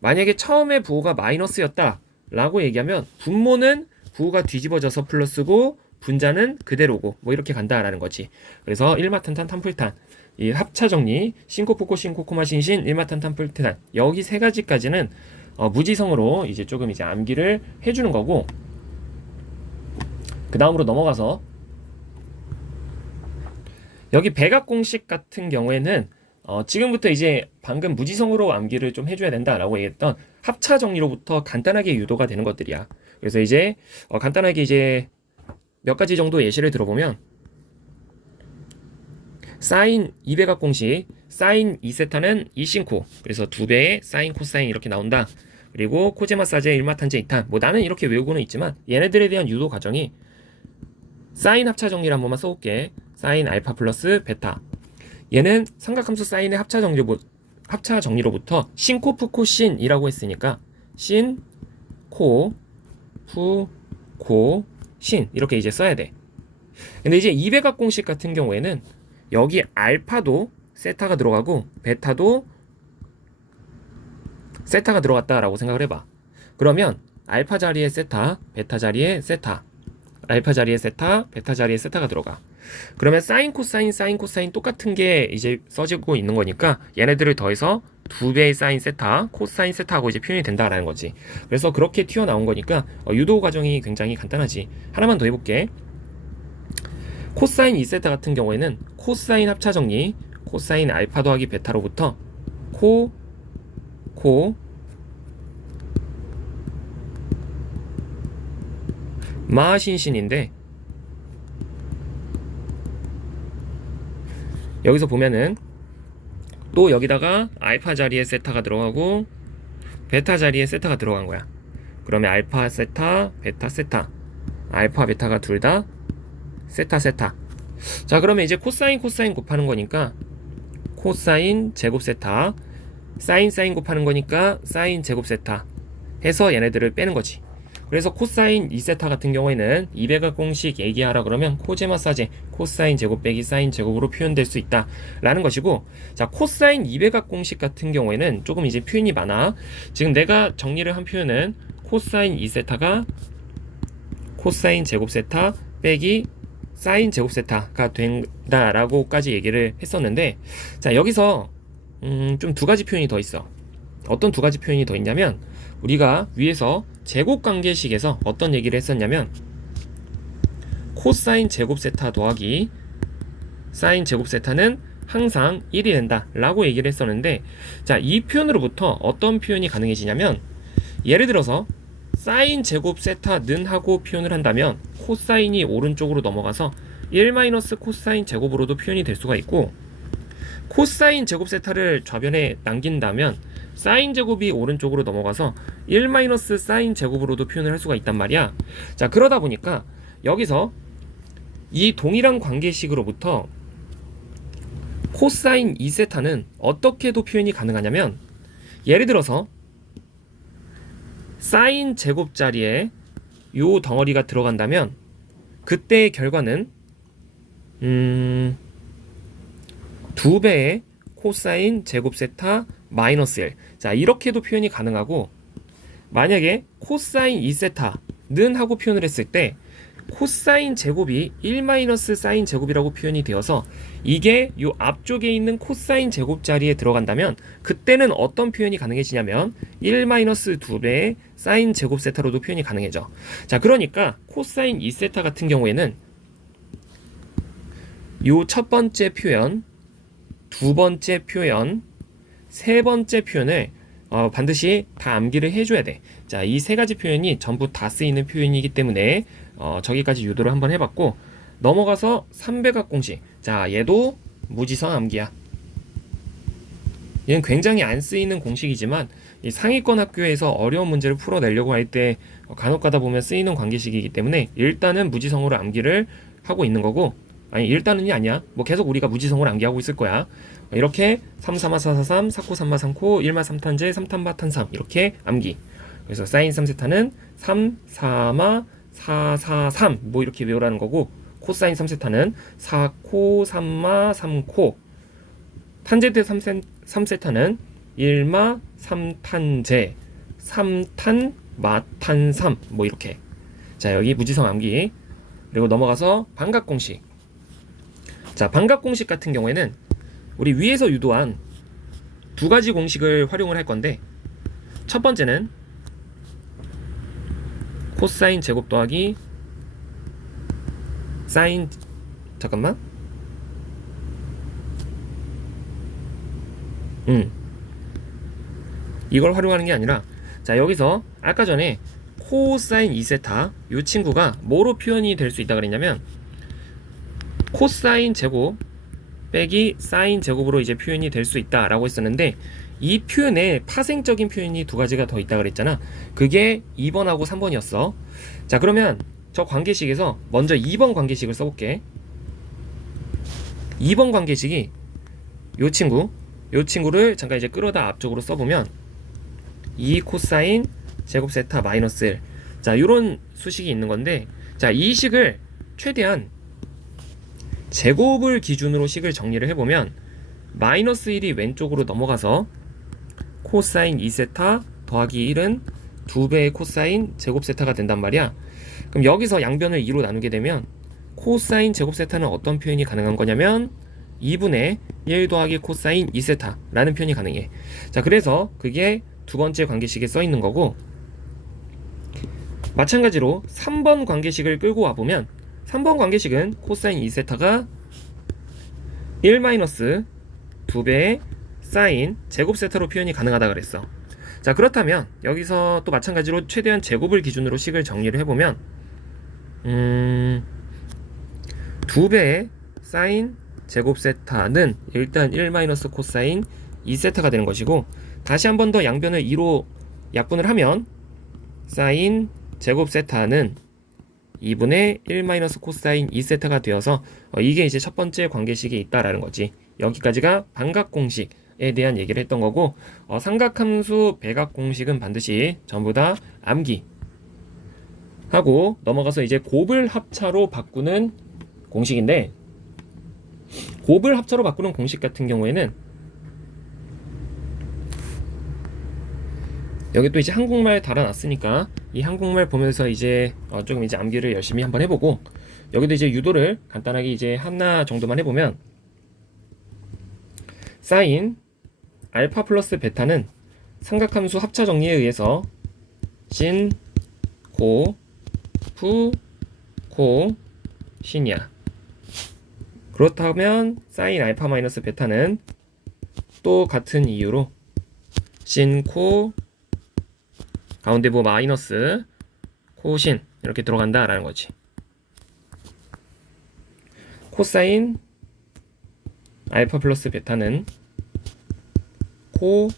만약에 처음에 부호가 마이너스였다 라고 얘기하면 분모는 부호가 뒤집어져서 플러스고 분자는 그대로고 뭐 이렇게 간다라는 거지. 그래서 일마탄탄 탄풀탄 이 합차 정리 신코포코 신코코마 신신 일마탄 탄풀탄 여기 세 가지까지는 무지성으로 이제 조금 이제 암기를 해주는 거고, 그 다음으로 넘어가서 여기 백악 공식 같은 경우에는 지금부터 이제 방금 무지성으로 암기를 좀 해줘야 된다라고 얘기했던 합차 정리로부터 간단하게 유도가 되는 것들이야. 그래서 이제 간단하게 이제 몇 가지 정도 예시를 들어보면, 사인 200악 공식 사인 2세타는 2신코, 그래서 2배의 사인 코사인 이렇게 나온다. 그리고 코제마사제 일마탄제 이탄, 뭐 나는 이렇게 외우고는 있지만 얘네들에 대한 유도 과정이 사인 합차 정리를 한 번만 써볼게. 사인 알파 플러스 베타, 얘는 삼각함수 사인의 합차 정리로부터 신코 푸코 신이라고 했으니까 신, 코, 푸, 코, 신 이렇게 이제 써야 돼. 근데 이제 200악 공식 같은 경우에는 여기 알파도 세타가 들어가고 베타도 세타가 들어갔다라고 생각을 해봐. 그러면 알파 자리에 세타, 베타 자리에 세타, 알파 자리에 세타, 베타 자리에 세타가 들어가. 그러면 사인 코사인 똑같은 게 이제 써지고 있는 거니까 얘네들을 더해서 2배의 사인 세타, 코사인 세타하고 이제 표현이 된다라는 거지. 그래서 그렇게 튀어나온 거니까 유도 과정이 굉장히 간단하지. 하나만 더 해볼게. 코사인 2세타 같은 경우에는 코사인 합차 정리, 코사인 알파 더하기 베타로부터 마신신인데, 여기서 보면은 또 여기다가 알파 자리에 세타가 들어가고 베타 자리에 세타가 들어간 거야. 그러면 알파 세타, 베타 세타, 알파 베타가 둘 다 세타 세타. 자, 그러면 이제 코사인 곱하는 거니까 코사인 제곱 세타, 사인 곱하는 거니까 사인 제곱 세타 해서 얘네들을 빼는 거지. 그래서 코사인 2세타 같은 경우에는 200악 공식 얘기하라 그러면 코제마사제 코사인 제곱 빼기 사인 제곱으로 표현될 수 있다 라는 것이고, 자, 코사인 200악 공식 같은 경우에는 조금 이제 표현이 많아. 지금 내가 정리를 한 표현은 코사인 2세타가 코사인 제곱 세타 빼기 사인 제곱 세타가 된다라고까지 얘기를 했었는데, 자, 여기서 좀 두 가지 표현이 더 있어. 어떤 두 가지 표현이 더 있냐면, 우리가 위에서 제곱관계식에서 어떤 얘기를 했었냐면 코사인 제곱 세타 더하기 사인 제곱 세타는 항상 1이 된다 라고 얘기를 했었는데, 자, 이 표현으로부터 어떤 표현이 가능해지냐면, 예를 들어서 사인 제곱 세타는 하고 표현을 한다면 코사인이 오른쪽으로 넘어가서 1 코사인 제곱으로도 표현이 될 수가 있고, 코사인 제곱 세타를 좌변에 남긴다면 사인 제곱이 오른쪽으로 넘어가서 1 사인 제곱으로도 표현을 할 수가 있단 말이야. 자, 그러다 보니까 여기서 이 동일한 관계식으로부터 코사인 2세타는 어떻게도 표현이 가능하냐면, 예를 들어서 사인 제곱 자리에 요 덩어리가 들어간다면 그때의 결과는 2배의 코사인 제곱 세타 마이너스 1. 자, 이렇게도 표현이 가능하고, 만약에 코사인 2세타는 하고 표현을 했을 때 코사인 제곱이 1 사인 제곱이라고 표현이 되어서 이게 요 앞쪽에 있는 코사인 제곱 자리에 들어간다면 그때는 어떤 표현이 가능해지냐면 1 2배의 사인 제곱 세타로도 표현이 가능해져. 자, 그러니까 코사인 2세타 같은 경우에는 요 첫 번째 표현, 두 번째 표현, 세 번째 표현을 반드시 다 암기를 해줘야 돼. 자, 이 세 가지 표현이 전부 다 쓰이는 표현이기 때문에 저기까지 유도를 한번 해봤고, 넘어가서 300악 공식. 자, 얘도 무지성 암기야. 얘는 굉장히 안 쓰이는 공식이지만 이 상위권 학교에서 어려운 문제를 풀어내려고 할 때 간혹 가다 보면 쓰이는 관계식이기 때문에 일단은 무지성으로 암기를 하고 있는 거고, 아니 일단은이 아니야, 뭐 계속 우리가 무지성으로 암기하고 있을 거야. 이렇게 3, 3마 4, 4, 3, 4코 3마 3코 1마 3탄제 3탄바 탄 3 이렇게 암기. 그래서 사인 3세타는 3, 4마 4, 4, 3 뭐 이렇게 외우라는 거고, 코사인 3세타는 4코 3마 3코, 탄제대 3세타는 1마 3탄제 3탄 마탄 3 뭐 이렇게. 자, 여기 무지성 암기 그리고 넘어가서 반각공식. 자, 반각공식 같은 경우에는 우리 위에서 유도한 두 가지 공식을 활용을 할 건데, 첫 번째는 코사인 제곱 더하기 사인, 잠깐만, 이걸 활용하는 게 아니라, 자, 여기서 아까 전에 코사인 2세타 이 친구가 뭐로 표현이 될 수 있다 그랬냐면 코사인 제곱 빼기 사인 제곱으로 이제 표현이 될 수 있다 라고 했었는데, 이 표현에 파생적인 표현이 두 가지가 더 있다 그랬잖아. 그게 2번하고 3번이었어. 자, 그러면 저 관계식에서 먼저 2번 관계식을 써볼게. 2번 관계식이 요 친구를 잠깐 이제 끌어다 앞쪽으로 써보면 2 코사인 제곱 세타 마이너스 1. 자, 요런 수식이 있는 건데, 자, 이 식을 최대한 제곱을 기준으로 식을 정리를 해보면 마이너스 1이 왼쪽으로 넘어가서 코사인 2세타 더하기 1은 2배의 코사인 제곱 세타가 된단 말이야. 그럼 여기서 양변을 2로 나누게 되면 코사인 제곱 세타는 어떤 표현이 가능한 거냐면 2분의 1 더하기 코사인 2세타 라는 표현이 가능해. 자, 그래서 그게 두 번째 관계식에 써 있는 거고, 마찬가지로 3번 관계식을 끌고 와보면 3번 관계식은 코사인 2세타가 1-2배의 사인 제곱 세타로 표현이 가능하다 그랬어. 자, 그렇다면 여기서 또 마찬가지로 최대한 제곱을 기준으로 식을 정리를 해보면 2배의 사인 제곱 세타는 일단 1-코사인 2세타가 되는 것이고, 다시 한 번 더 양변을 2로 약분을 하면 사인 제곱 세타는 2분의 1-코사인 2세타가 되어서 이게 이제 첫 번째 관계식이 있다라는 거지. 여기까지가 반각공식에 대한 얘기를 했던 거고, 삼각함수 배각공식은 반드시 전부 다 암기 하고 넘어가서 이제 곱을 합차로 바꾸는 공식인데, 곱을 합차로 바꾸는 공식 같은 경우에는 여기 또 이제 한국말 달아놨으니까 이 한국말 보면서 이제 조금 이제 암기를 열심히 한번 해보고, 여기도 이제 유도를 간단하게 이제 하나 정도만 해보면 사인 알파 플러스 베타는 삼각함수 합차 정리에 의해서 신, 고, 푸, 코, 신이야. 그렇다면 사인 알파 마이너스 베타는 또 같은 이유로 신, 코, 가운데 뭐 마이너스 코신 이렇게 들어간다 라는 거지. 코사인 알파 플러스 베타는 코,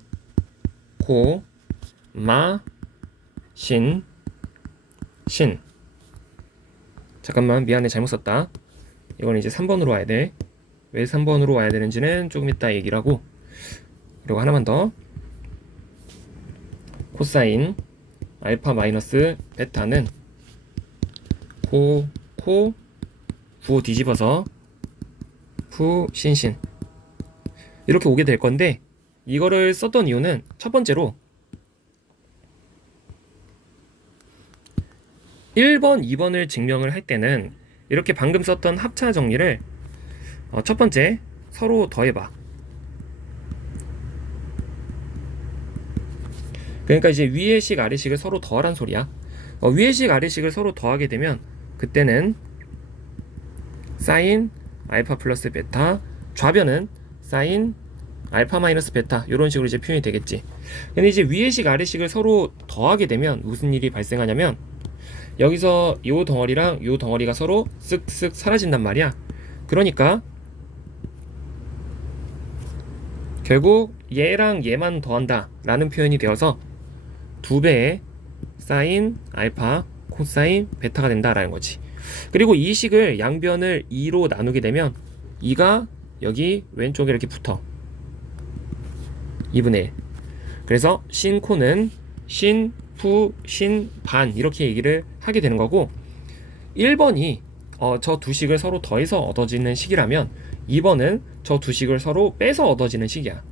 마, 신. 잠깐만, 미안해, 잘못 썼다. 이건 이제 3번으로 와야 돼. 왜 3번으로 와야 되는지는 조금 이따 얘기를 하고, 그리고 하나만 더. 코사인 알파 마이너스 베타는 코, 부 뒤집어서 푸, 신 이렇게 오게 될 건데, 이거를 썼던 이유는 첫 번째로 1번, 2번을 증명을 할 때는 이렇게 방금 썼던 합차 정리를 첫 번째 서로 더해봐. 그러니까 이제 위의 식 아래 식을 서로 더하란 소리야. 위의 식 아래 식을 서로 더하게 되면 그때는 사인 알파 플러스 베타, 좌변은 사인 알파 마이너스 베타, 이런 식으로 이제 표현이 되겠지. 근데 이제 위의 식 아래 식을 서로 더하게 되면 무슨 일이 발생하냐면 여기서 요 덩어리랑 요 덩어리가 서로 쓱쓱 사라진단 말이야. 그러니까 결국 얘랑 얘만 더한다 라는 표현이 되어서 2배의 사인 알파 코사인 베타가 된다라는 거지. 그리고 이 식을 양변을 2로 나누게 되면 2가 여기 왼쪽에 이렇게 붙어 2분의 1. 그래서 신코는 신, 푸, 신, 반 이렇게 얘기를 하게 되는 거고, 1번이 저 두 식을 서로 더해서 얻어지는 식이라면 2번은 저 두 식을 서로 빼서 얻어지는 식이야.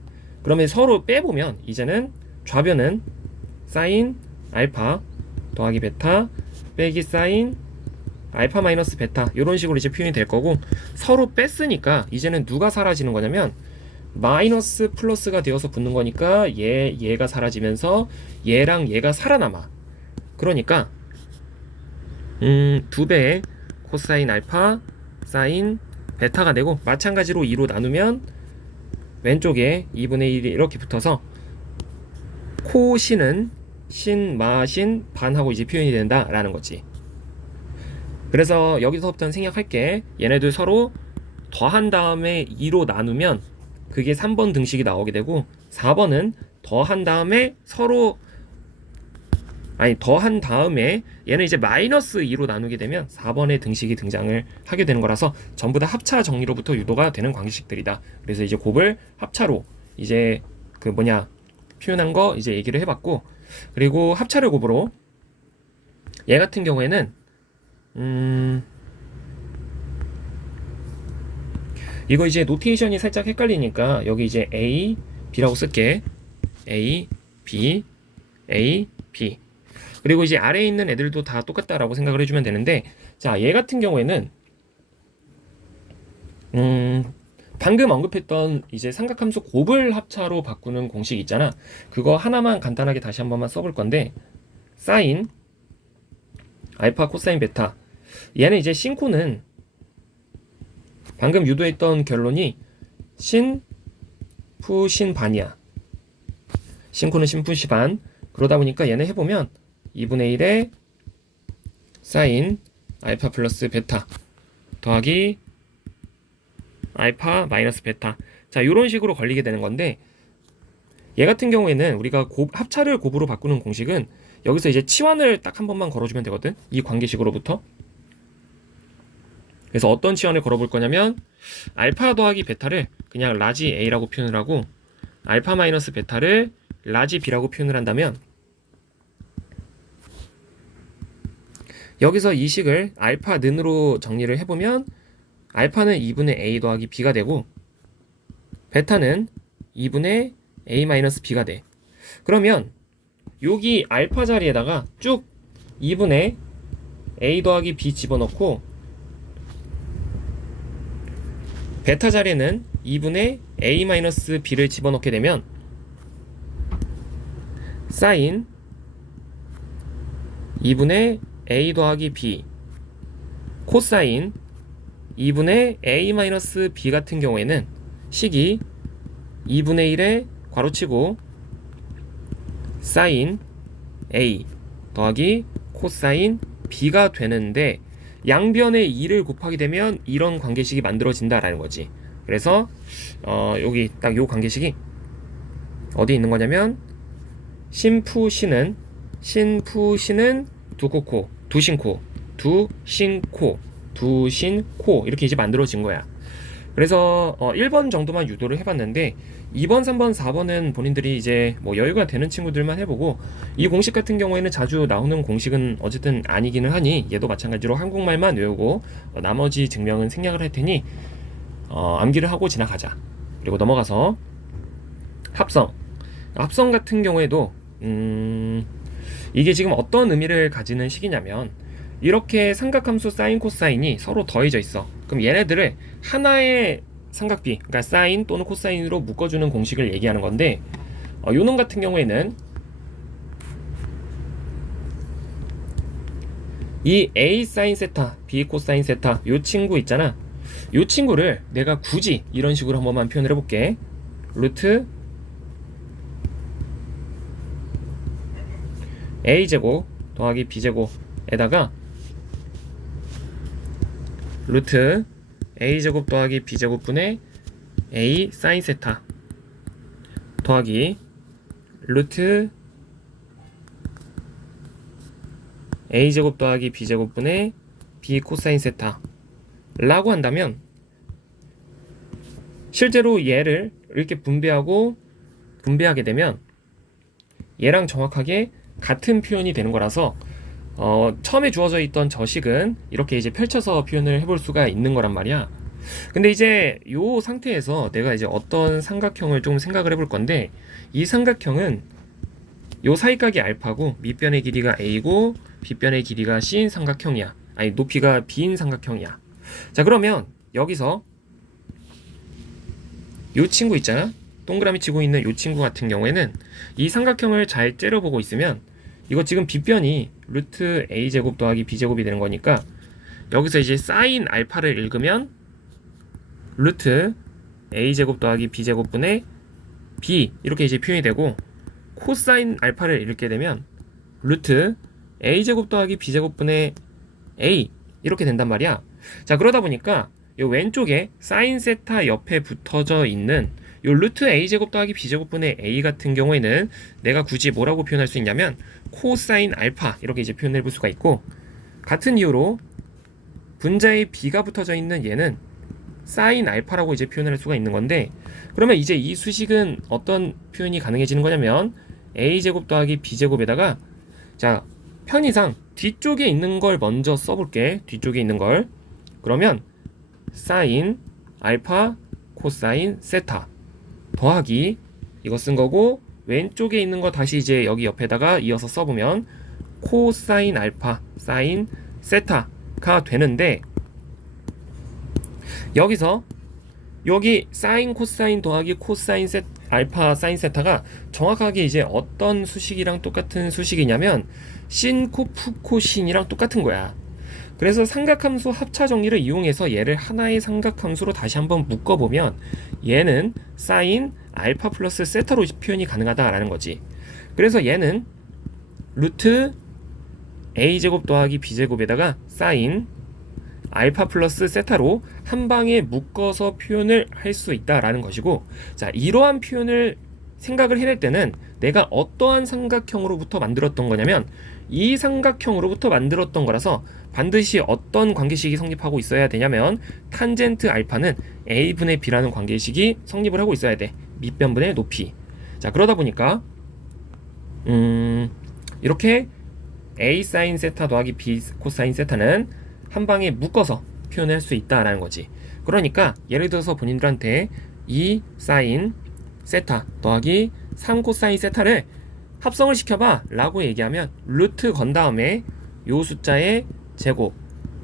그러면 서로 빼보면 이제는 좌변은 사인 알파 더하기 베타 빼기 사인 알파 마이너스 베타 이런 식으로 이제 표현이 될 거고, 서로 뺐으니까 이제는 누가 사라지는 거냐면 마이너스 플러스가 되어서 붙는 거니까 얘가 사라지면서 얘랑 얘가 살아남아. 그러니까 2배의 코사인 알파 사인 베타가 되고, 마찬가지로 2로 나누면 왼쪽에 2분의 1이 이렇게 붙어서 코신은 신 마신 반하고 이제 표현이 된다라는 거지. 그래서 여기서부터는 생략할게. 얘네들 서로 더한 다음에 2로 나누면 그게 3번 등식이 나오게 되고, 4번은 더한 다음에 더한 다음에 얘는 이제 마이너스 2로 나누게 되면 4번의 등식이 등장을 하게 되는 거라서 전부 다 합차 정리로부터 유도가 되는 관계식들이다. 그래서 이제 곱을 합차로 이제 표현한 거 이제 얘기를 해봤고, 그리고 합차를 곱으로 얘 같은 경우에는 이거 이제 노테이션이 살짝 헷갈리니까 여기 이제 A, B라고 쓸게. A, B, A, B. 그리고 이제 아래에 있는 애들도 다 똑같다라고 생각을 해주면 되는데, 자, 얘 같은 경우에는 방금 언급했던 이제 삼각함수 곱을 합차로 바꾸는 공식 있잖아. 그거 하나만 간단하게 다시 한 번만 써볼 건데, 사인 알파 코사인 베타, 얘는 이제 신코는 방금 유도했던 결론이 신, 푸, 신 반이야. 신코는 신, 푸, 시 반. 그러다 보니까 얘네 해보면 2분의 1에 사인 알파 플러스 베타 더하기 알파 마이너스 베타. 자, 요런 식으로 걸리게 되는 건데, 얘 같은 경우에는 우리가 합차를 곱으로 바꾸는 공식은 여기서 이제 치환을 딱 한 번만 걸어주면 되거든, 이 관계식으로부터. 그래서 어떤 치환을 걸어볼 거냐면, 알파 더하기 베타를 그냥 라지 A라고 표현을 하고, 알파 마이너스 베타를 라지 B라고 표현을 한다면, 여기서 이 식을 알파 는으로 정리를 해보면 알파는 2분의 A 더하기 B가 되고, 베타는 2분의 A 마이너스 B가 돼. 그러면 여기 알파 자리에다가 쭉 2분의 A 더하기 B 집어넣고, 베타 자리에는 2분의 A 마이너스 B를 집어넣게 되면 사인 2분의 A 더하기 B 코사인 2분의 A 마이너스 B 같은 경우에는 식이 2분의 1에 괄호치고 사인 A 더하기 코사인 B가 되는데, 양변에 2를 곱하게 되면 이런 관계식이 만들어진다라는 거지. 그래서 여기 딱 요 관계식이 어디 있는 거냐면, 신푸시는 두코코, 두신코, 두신코 이렇게 이제 만들어진 거야. 그래서 1번 정도만 유도를 해봤는데, 2번, 3번, 4번은 본인들이 이제 여유가 되는 친구들만 해보고, 이 공식 같은 경우에는 자주 나오는 공식은 어쨌든 아니기는 하니 얘도 마찬가지로 한국말만 외우고 나머지 증명은 생략을 할 테니 암기를 하고 지나가자. 그리고 넘어가서 합성 같은 경우에도 이게 지금 어떤 의미를 가지는 식이냐면, 이렇게 삼각함수 사인 코사인이 서로 더해져 있어. 그럼 얘네들을 하나의 삼각비, 그러니까 사인 또는 코사인으로 묶어주는 공식을 얘기하는 건데, 요놈 같은 경우에는 이 A 사인 세타, B 코사인 세타, 요 친구 있잖아. 요 친구를 내가 굳이 이런 식으로 한 번만 표현을 해볼게. 루트 A제곱 더하기 B제곱에다가 루트 A제곱 더하기 B제곱분의 A 사인 세타 더하기 루트 A제곱 더하기 B제곱분의 B 코사인 세타 라고 한다면, 실제로 얘를 이렇게 분배하게 되면 얘랑 정확하게 같은 표현이 되는 거라서 처음에 주어져 있던 저식은 이렇게 이제 펼쳐서 표현을 해볼 수가 있는 거란 말이야. 근데 이제 요 상태에서 내가 이제 어떤 삼각형을 좀 생각을 해볼 건데, 이 삼각형은 요 사이각이 알파고 밑변의 길이가 A고 빗변의 길이가 C인 삼각형이야. 아니 높이가 b인 삼각형이야. 자 그러면 여기서 요 친구 있잖아. 동그라미 치고 있는 요 친구 같은 경우에는 이 삼각형을 잘 째려보고 있으면 이거 지금 빗변이 루트 a제곱 더하기 b제곱이 되는 거니까 여기서 이제 사인 알파를 읽으면 루트 a제곱 더하기 b제곱분의 b 이렇게 이제 표현이 되고, 코사인 알파를 읽게 되면 루트 a제곱 더하기 b제곱분의 a 이렇게 된단 말이야. 자 그러다 보니까 요 왼쪽에 사인 세타 옆에 붙어져 있는 요 루트 a제곱 더하기 b제곱분의 a 같은 경우에는 내가 굳이 뭐라고 표현할 수 있냐면 코사인 알파 이렇게 이제 표현해 볼 수가 있고, 같은 이유로 분자에 b가 붙어져 있는 얘는 사인 알파라고 이제 표현할 수가 있는 건데, 그러면 이제 이 수식은 어떤 표현이 가능해지는 거냐면 a제곱 더하기 b제곱에다가 자 편의상 뒤쪽에 있는 걸 먼저 써볼게. 뒤쪽에 있는 걸 그러면 사인 알파 코사인 세타 더하기 이거 쓴 거고, 왼쪽에 있는 거 다시 이제 여기 옆에다가 이어서 써보면 코사인 알파 사인 세타가 되는데, 여기서 여기 사인 코사인 더하기 코사인 알파 사인 세타가 정확하게 이제 어떤 수식이랑 똑같은 수식이냐면 신 코프 코신이랑 똑같은 거야. 그래서 삼각함수 합차 정리를 이용해서 얘를 하나의 삼각함수로 다시 한번 묶어보면 얘는 사인 알파 플러스 세타로 표현이 가능하다라는 거지. 그래서 얘는 루트 a제곱 더하기 b제곱에다가 사인 알파 플러스 세타로 한 방에 묶어서 표현을 할 수 있다라는 것이고, 자 이러한 표현을 생각을 해낼 때는 내가 어떠한 삼각형으로부터 만들었던 거냐면 이 삼각형으로부터 만들었던 거라서 반드시 어떤 관계식이 성립하고 있어야 되냐면 탄젠트 알파는 a분의 b라는 관계식이 성립을 하고 있어야 돼. 밑변분의 높이. 자 그러다 보니까 이렇게 a 사인 세타 더하기 b 코사인 세타는 한 방에 묶어서 표현할 수 있다라는 거지. 그러니까 예를 들어서 본인들한테 2 사인 세타 더하기 3 코사인 세타를 합성을 시켜봐 라고 얘기하면 루트 건 다음에 요 숫자의 제곱,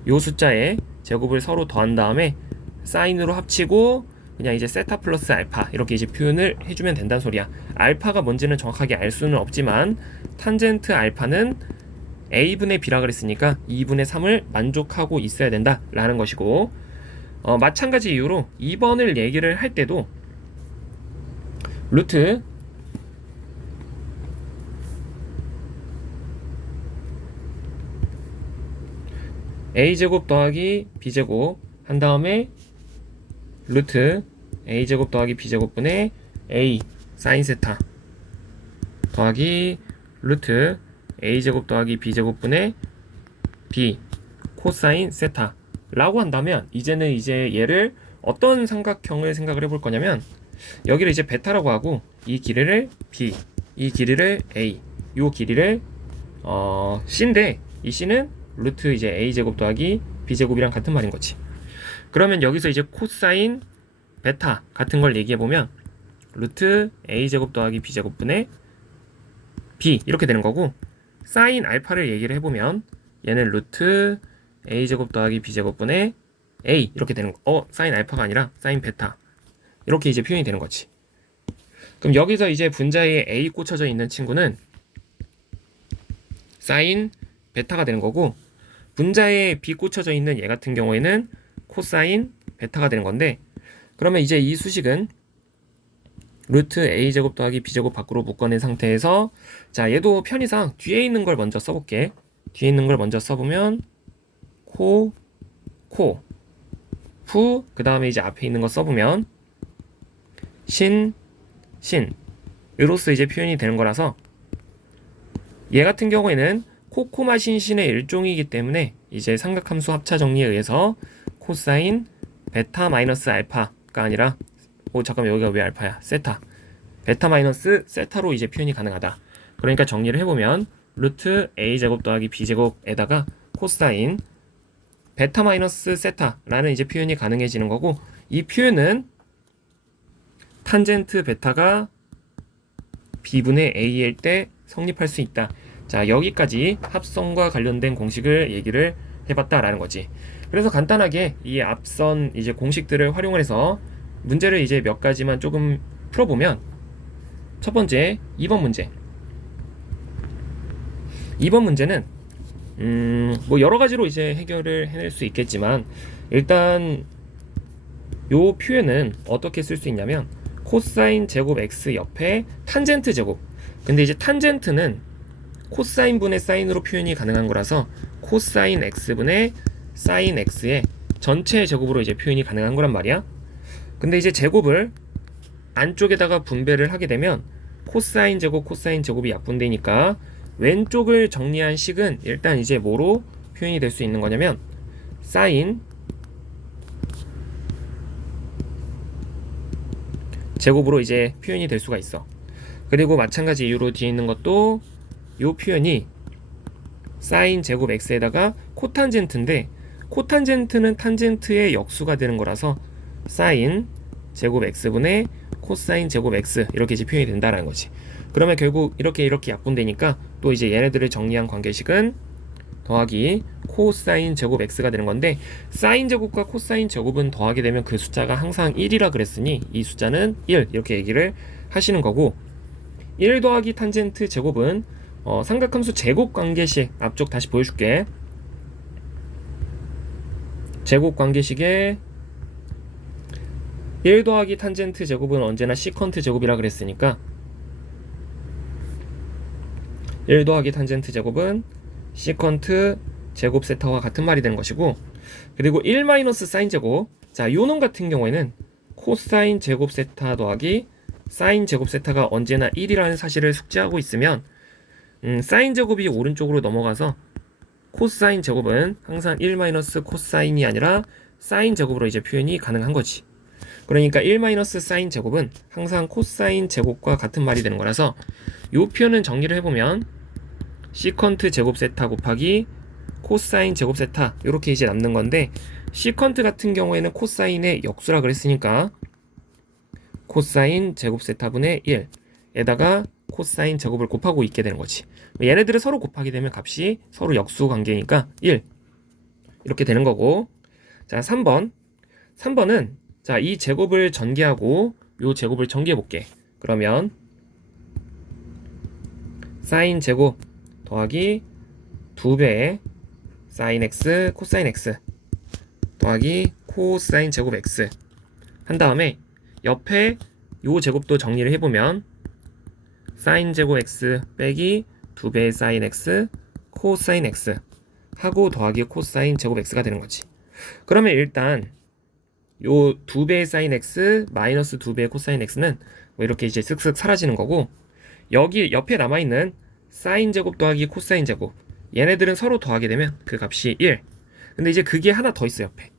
요 숫자의 제곱을 서로 더한 다음에 사인으로 합치고 그냥 이제 세타 플러스 알파 이렇게 이제 표현을 해주면 된다는 소리야. 알파가 뭔지는 정확하게 알 수는 없지만 탄젠트 알파는 a분의 b라 그랬으니까 2분의 3을 만족하고 있어야 된다 라는 것이고, 마찬가지 이유로 2번을 얘기를 할 때도 루트 a제곱 더하기 b제곱 한 다음에 루트 a제곱 더하기 b제곱분의 a 사인 세타 더하기 루트 a제곱 더하기 b제곱분의 b 코사인 세타 라고 한다면 이제는 이제 얘를 어떤 삼각형을 생각을 해볼 거냐면 여기를 이제 베타라고 하고 이 길이를 b, 이 길이를 a, 요 길이를 c인데 이 c는 루트 이제 a제곱 더하기 b제곱이랑 같은 말인 거지. 그러면 여기서 이제 코사인 베타 같은 걸 얘기해 보면 루트 a제곱 더하기 b제곱분의 b 이렇게 되는 거고, 사인 알파를 얘기를 해보면 얘는 루트 a제곱 더하기 b제곱분의 a 이렇게 되는 거. 사인 알파가 아니라 사인 베타 이렇게 이제 표현이 되는 거지. 그럼 여기서 이제 분자에 a 꽂혀져 있는 친구는 사인 베타가 되는 거고, 분자에 b 꽂혀져 있는 얘 같은 경우에는 코사인 베타가 되는 건데, 그러면 이제 이 수식은 루트 a제곱 더하기 b제곱 밖으로 묶어낸 상태에서 자 얘도 편의상 뒤에 있는 걸 먼저 써볼게. 뒤에 있는 걸 먼저 써보면 코, 푸, 그 다음에 이제 앞에 있는 거 써보면 신, 으로써 이제 표현이 되는 거라서 얘 같은 경우에는 코코마 신신의 일종이기 때문에 이제 삼각함수 합차 정리에 의해서 코사인 베타 마이너스 알파가 아니라 잠깐만 여기가 왜 알파야? 세타. 베타 마이너스 세타로 이제 표현이 가능하다. 그러니까 정리를 해보면 루트 a제곱 더하기 b제곱에다가 코사인 베타 마이너스 세타라는 이제 표현이 가능해지는 거고, 이 표현은 탄젠트 베타가 b분의 a일 때 성립할 수 있다. 자 여기까지 합성과 관련된 공식을 얘기를 해봤다라는 거지. 그래서 간단하게 이 앞선 이제 공식들을 활용을 해서 문제를 이제 몇 가지만 조금 풀어보면, 첫 번째 2번 문제. 2번 문제는 뭐 여러 가지로 이제 해결을 해낼 수 있겠지만, 일단 요 표현은 어떻게 쓸 수 있냐면 코사인 제곱 x 옆에 탄젠트 제곱. 근데 이제 탄젠트는 코사인 분의 사인으로 표현이 가능한 거라서 코사인 x분의 사인 x의 전체 제곱으로 이제 표현이 가능한 거란 말이야. 근데 이제 제곱을 안쪽에다가 분배를 하게 되면 코사인 제곱 코사인 제곱이 약분되니까 왼쪽을 정리한 식은 일단 이제 뭐로 표현이 될 수 있는 거냐면 사인 제곱으로 이제 표현이 될 수가 있어. 그리고 마찬가지 이유로 뒤에 있는 것도 이 표현이 사인 제곱 x에다가 코탄젠트인데, 코탄젠트는 탄젠트의 역수가 되는 거라서 사인 제곱 x분의 코사인 제곱 x 이렇게 이제 표현이 된다라는 거지. 그러면 결국 이렇게 약분되니까 또 이제 얘네들을 정리한 관계식은 더하기 코사인 제곱 x가 되는 건데, 사인 제곱과 코사인 제곱은 더하게 되면 그 숫자가 항상 1이라 그랬으니 이 숫자는 1 이렇게 얘기를 하시는 거고, 1 더하기 탄젠트 제곱은 삼각함수 제곱 관계식 앞쪽 다시 보여줄게. 제곱 관계식에 1 더하기 탄젠트 제곱은 언제나 시컨트 제곱이라 그랬으니까 1 더하기 탄젠트 제곱은 시컨트 제곱 세타와 같은 말이 되는 것이고, 그리고 1 마이너스 사인 제곱, 자 요놈 같은 경우에는 코사인 제곱 세타 더하기 사인 제곱 세타가 언제나 1이라는 사실을 숙지하고 있으면 사인 제곱이 오른쪽으로 넘어가서 코사인 제곱은 항상 1 마이너스 코사인이 아니라 사인 제곱으로 이제 표현이 가능한 거지. 그러니까 1 마이너스 사인 제곱은 항상 코사인 제곱과 같은 말이 되는 거라서 이 표현은 정리를 해보면 시컨트 제곱 세타 곱하기 코사인 제곱 세타 이렇게 이제 남는 건데, 시컨트 같은 경우에는 코사인의 역수라 그랬으니까 코사인 제곱 세타분의 1에다가 코사인 제곱을 곱하고 있게 되는 거지. 얘네들을 서로 곱하게 되면 값이 서로 역수 관계니까 1 이렇게 되는 거고. 자 3번은 자 이 제곱을 전개하고 요 제곱을 전개해 볼게. 그러면 사인 제곱 더하기 2배의 사인 x 코사인 x 더하기 코사인 제곱 x 한 다음에 옆에 요 제곱도 정리를 해보면 사인 제곱 x 빼기 2배의 사인 x 코사인 x 하고 더하기 코사인 제곱 x가 되는 거지. 그러면 일단 요 2배의 사인 x 마이너스 2배의 코사인 x는 뭐 이렇게 이제 쓱쓱 사라지는 거고, 여기 옆에 남아있는 사인 제곱 더하기 코사인 제곱 얘네들은 서로 더하게 되면 그 값이 1. 근데 이제 그게 하나 더 있어 옆에.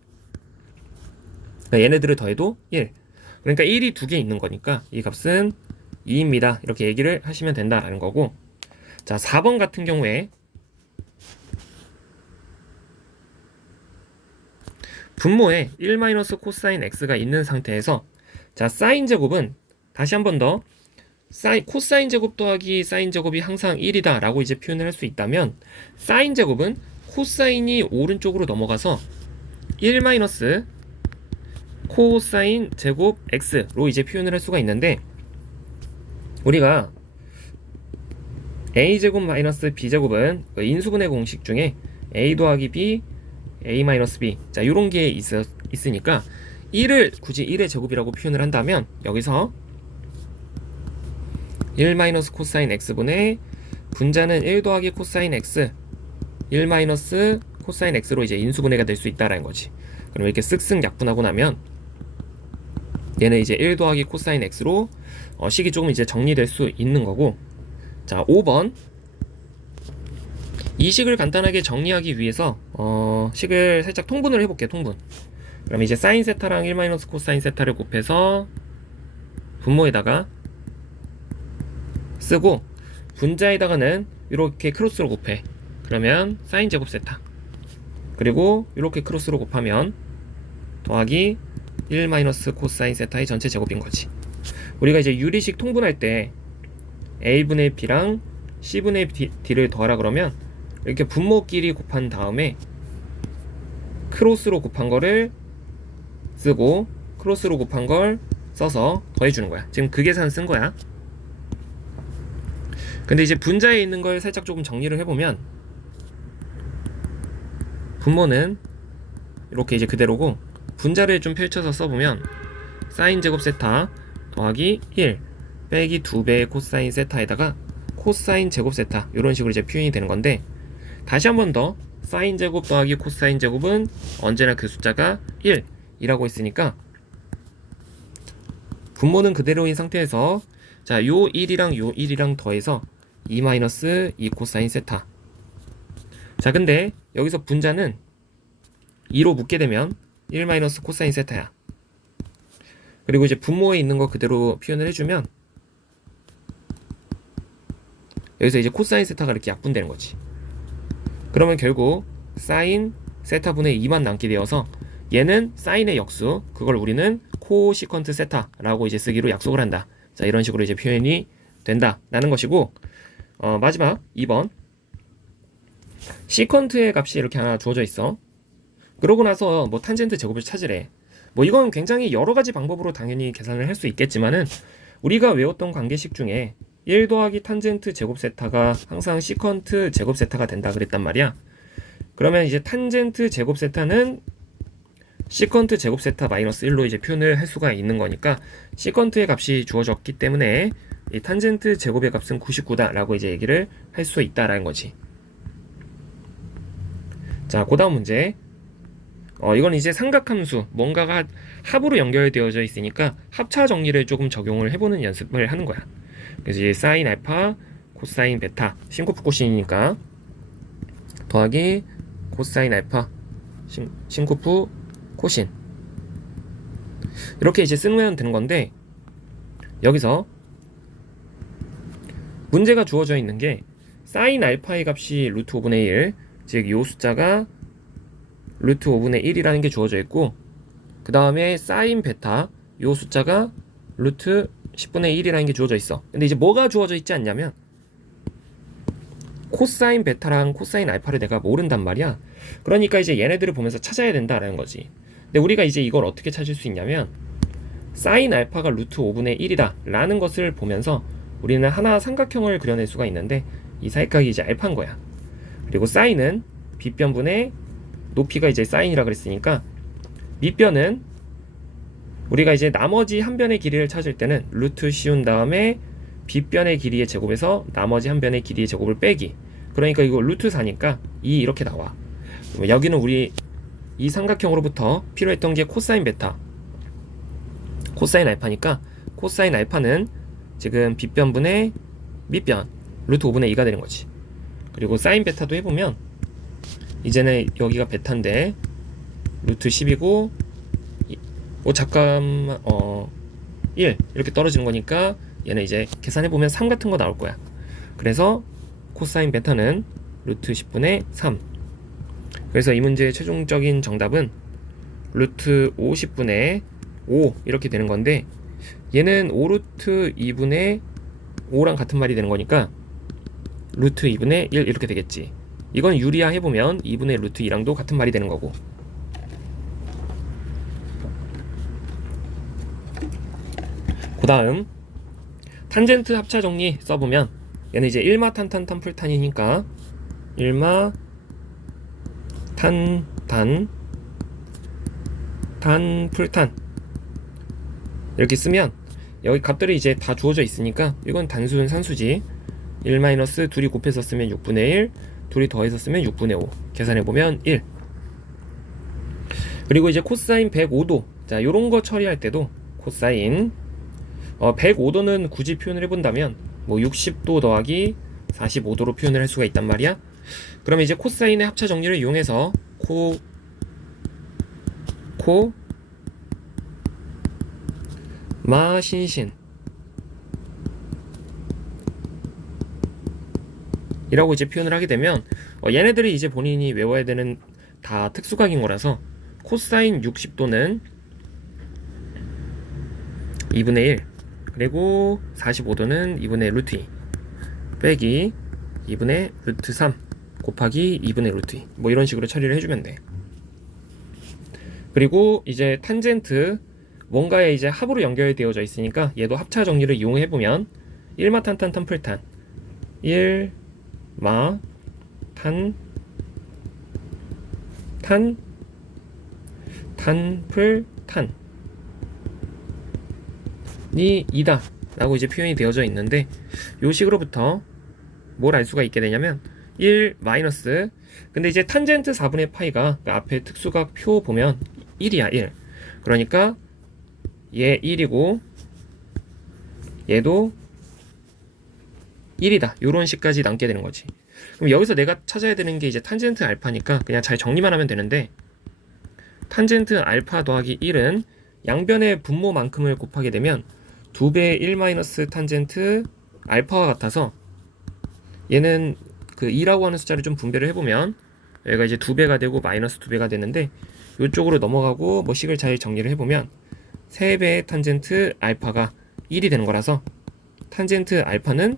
그러니까 얘네들을 더해도 1. 그러니까 1이 두 개 있는 거니까 이 값은 2입니다. 이렇게 얘기를 하시면 된다라는 거고. 자 4번 같은 경우에 분모에 1 마이너스 코사인 x가 있는 상태에서 자 사인 제곱은 다시 한 번 더 코사인 제곱 더하기 사인 제곱이 항상 1이다 라고 이제 표현을 할 수 있다면, 사인 제곱은 코사인이 오른쪽으로 넘어가서 1 마이너스 코사인 제곱 x로 이제 표현을 할 수가 있는데, 우리가 a제곱 마이너스 b제곱은 인수분해 공식 중에 a 더하기 b a 마이너스 b 자 요런 게 있으니까 1을 굳이 1의 제곱이라고 표현을 한다면 여기서 1 마이너스 코사인 x분의 분자는 1 더하기 코사인 x 1 마이너스 코사인 x로 이제 인수분해가 될 수 있다라는 거지. 그럼 이렇게 쓱쓱 약분하고 나면 얘는 이제 1 더하기 코사인 x로 식이 조금 이제 정리될 수 있는 거고. 자 5번 이 식을 간단하게 정리하기 위해서 식을 살짝 통분을 해볼게요. 통분. 그럼 이제 사인 세타랑 1 마이너스 코사인 세타를 곱해서 분모에다가 쓰고, 분자에다가는 이렇게 크로스로 곱해. 그러면 사인 제곱 세타, 그리고 이렇게 크로스로 곱하면 더하기 1 마이너스 코사인 세타의 전체 제곱인 거지. 우리가 이제 유리식 통분할 때 a분의 b랑 c분의 d를 더하라 그러면 이렇게 분모끼리 곱한 다음에 크로스로 곱한 거를 쓰고 크로스로 곱한 걸 써서 더해주는 거야. 지금 그 계산 쓴 거야. 근데 이제 분자에 있는 걸 살짝 조금 정리를 해보면 분모는 이렇게 이제 그대로고 분자를 좀 펼쳐서 써보면 사인 제곱 세타 더하기 1 빼기 2배의 코사인 세타에다가 코사인 제곱 세타 이런 식으로 이제 표현이 되는 건데, 다시 한 번 더 사인 제곱 더하기 코사인 제곱은 언제나 그 숫자가 1이라고 있으니까 분모는 그대로인 상태에서 자, 요 1이랑 요 1이랑 더해서 2 코사인 세타. 자, 근데 여기서 분자는 2로 묶게 되면 1 코사인 세타야. 그리고 이제 분모에 있는 거 그대로 표현을 해주면 여기서 이제 코사인 세타가 이렇게 약분되는 거지. 그러면 결국 사인 세타분의 2만 남게 되어서 얘는 사인의 역수, 그걸 우리는 코시컨트 세타라고 이제 쓰기로 약속을 한다. 자, 이런 식으로 이제 표현이 된다라는 것이고, 마지막 2번 시컨트의 값이 이렇게 하나 주어져 있어. 그러고 나서 뭐 탄젠트 제곱을 찾으래. 뭐 이건 굉장히 여러 가지 방법으로 당연히 계산을 할 수 있겠지만은 우리가 외웠던 관계식 중에 1 더하기 탄젠트 제곱 세타가 항상 시컨트 제곱 세타가 된다 그랬단 말이야. 그러면 이제 탄젠트 제곱 세타는 시컨트 제곱 세타 마이너스 1로 이제 표현을 할 수가 있는 거니까 시컨트의 값이 주어졌기 때문에 이 탄젠트 제곱의 값은 99다 라고 이제 얘기를 할 수 있다라는 거지. 자, 그 다음 문제. 이건 이제 삼각함수, 뭔가가 합으로 연결되어져 있으니까 합차 정리를 조금 적용을 해보는 연습을 하는 거야. 그래서 이제 사인 알파, 코사인 베타, 신코프 코신이니까 더하기 코사인 알파, 신코프 코신. 이렇게 이제 쓰면 되는 건데, 여기서 문제가 주어져 있는 게 사인 알파의 값이 루트 5분의 1, 즉 요 숫자가 루트 5분의 1이라는 게 주어져 있고, 그 다음에 사인 베타 요 숫자가 루트 10분의 1이라는 게 주어져 있어. 근데 이제 뭐가 주어져 있지 않냐면 코사인 베타랑 코사인 알파를 내가 모른단 말이야. 그러니까 이제 얘네들을 보면서 찾아야 된다라는 거지. 근데 우리가 이제 이걸 어떻게 찾을 수 있냐면 사인 알파가 루트 5분의 1이다 라는 것을 보면서 우리는 하나 삼각형을 그려낼 수가 있는데 이 사이각이 이제 알파인 거야. 그리고 사인은 빗변분의 높이가 이제 사인이라 그랬으니까 밑변은 우리가 이제 나머지 한 변의 길이를 찾을 때는 루트 씌운 다음에 빗변의 길이의 제곱에서 나머지 한 변의 길이의 제곱을 빼기. 그러니까 이거 루트 4니까 2 이렇게 나와. 여기는 우리 이 삼각형으로부터 필요했던 게 코사인 베타, 코사인 알파니까 코사인 알파는 지금 빗변분의 밑변 루트 5분의 2가 되는 거지. 그리고 사인 베타도 해보면 이제는 여기가 베타인데 루트 10이고 잠깐만 1 이렇게 떨어지는 거니까 얘는 이제 계산해보면 3 같은 거 나올 거야. 그래서 코사인 베타는 루트 10분의 3. 그래서 이 문제의 최종적인 정답은 루트 50분의 5 이렇게 되는 건데, 얘는 5루트 2분의 5랑 같은 말이 되는 거니까 루트 2분의 1 이렇게 되겠지. 이건 유리화 해보면 2분의 루트 2랑도 같은 말이 되는 거고. 그 다음 탄젠트 합차 정리 써보면 얘는 이제 1마 탄탄 탄풀탄이니까 1마 탄탄 탄풀탄 이렇게 쓰면 여기 값들이 이제 다 주어져 있으니까 이건 단순 산수지. 1 마이너스 둘이 곱해서 쓰면 6분의 1, 둘이 더해서 쓰면 6분의 5. 계산해보면 1. 그리고 이제 코사인 105도. 자, 요런 거 처리할 때도 코사인 105도는 굳이 표현을 해본다면 뭐 60도 더하기 45도로 표현을 할 수가 있단 말이야. 그러면 이제 코사인의 합차 정리를 이용해서 마신신 이라고 이제 표현을 하게 되면 얘네들이 이제 본인이 외워야 되는 다 특수각인 거라서 코사인 60도는 2분의 1 그리고 45도는 2분의 루트 2 빼기 2분의 루트 3 곱하기 2분의 루트 2 뭐 이런 식으로 처리를 해주면 돼. 그리고 이제 탄젠트 뭔가에 이제 합으로 연결되어져 있으니까 얘도 합차 정리를 이용해 보면 1마 탄탄 탄풀탄 1마 탄 탄 탄풀탄이 2다 라고 이제 표현이 되어져 있는데 요 식으로부터 뭘 알 수가 있게 되냐면 1 마이너스 근데 이제 탄젠트 4분의 파이가 그 앞에 특수각 표 보면 1이야 1 그러니까 얘 1이고 얘도 1이다 요런 식까지 남게 되는 거지. 그럼 여기서 내가 찾아야 되는 게 이제 탄젠트 알파니까 그냥 잘 정리만 하면 되는데 탄젠트 알파 더하기 1은 양변의 분모만큼을 곱하게 되면 2배의 1 마이너스 탄젠트 알파와 같아서 얘는 그 2라고 하는 숫자를 좀 분배를 해보면 얘가 이제 2배가 되고 마이너스 2배가 되는데 이쪽으로 넘어가고 뭐 식을 잘 정리를 해보면 3배의 탄젠트 알파가 1이 되는 거라서 탄젠트 알파는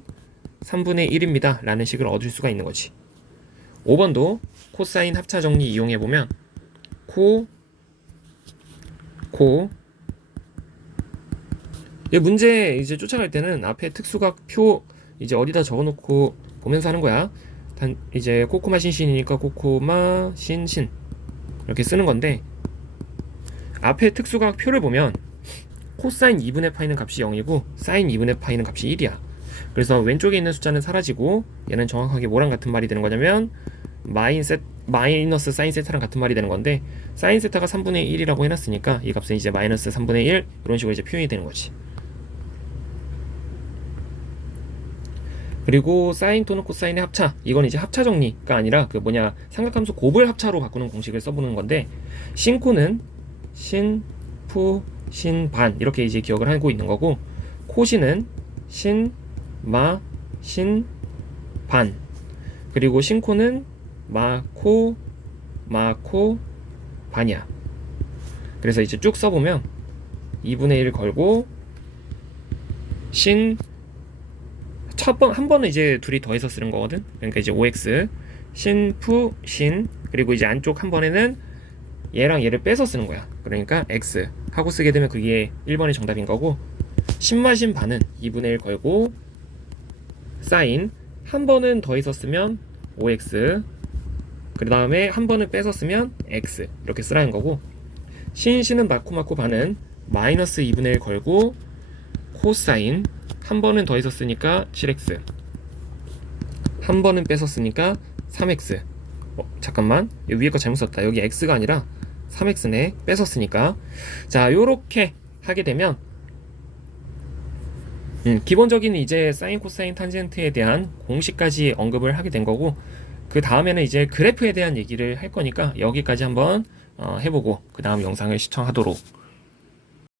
3분의 1입니다 라는 식을 얻을 수가 있는 거지. 5번도 코사인 합차 정리 이용해보면 이 문제 이제 쫓아갈 때는 앞에 특수각 표 이제 어디다 적어놓고 보면서 하는 거야. 이제 코코마 신신이니까 코코마 신신 이렇게 쓰는 건데 앞에 특수각 표를 보면 코사인 2분의 파이는 값이 0이고 사인 2분의 파이는 값이 1이야. 그래서 왼쪽에 있는 숫자는 사라지고 얘는 정확하게 뭐랑 같은 말이 되는 거냐면 마이너스 사인 세타랑 같은 말이 되는 건데 사인 세타가 3분의 1이라고 해놨으니까 이 값은 이제 마이너스 3분의 1 이런 식으로 이제 표현이 되는 거지. 그리고 사인 또는 코사인의 합차 이건 이제 합차 정리가 아니라 그 뭐냐 삼각함수 곱을 합차로 바꾸는 공식을 써보는 건데 신코는 신, 푸, 신, 반 이렇게 이제 기억을 하고 있는 거고 코신은 신, 마, 신, 반 그리고 신코는 마, 코, 반이야. 그래서 이제 쭉 써보면 2분의 1 걸고 신 한 번은 이제 둘이 더해서 쓰는 거거든. 그러니까 이제 5x 신, 푸, 신 그리고 이제 안쪽 한 번에는 얘랑 얘를 빼서 쓰는 거야. 그러니까 x 하고 쓰게 되면 그게 1번이 정답인 거고 신마 신 반은 2분의 1 걸고 사인 한 번은 더해서 쓰면 5x 그 다음에 한 번은 빼서 쓰면 x 이렇게 쓰라는 거고 신은 마코 반은 마이너스 2분의 1 걸고 코사인 한 번은 더해서 쓰니까 7x 한 번은 빼서 쓰니까 3x 잠깐만 여기 위에 거 잘못 썼다. 여기 x가 아니라 3x네 빼서 쓰니까 자 요렇게 하게 되면 기본적인 이제 사인 코사인 탄젠트에 대한 공식까지 언급을 하게 된 거고 그 다음에는 이제 그래프에 대한 얘기를 할 거니까 여기까지 한번 해보고 그 다음 영상을 시청하도록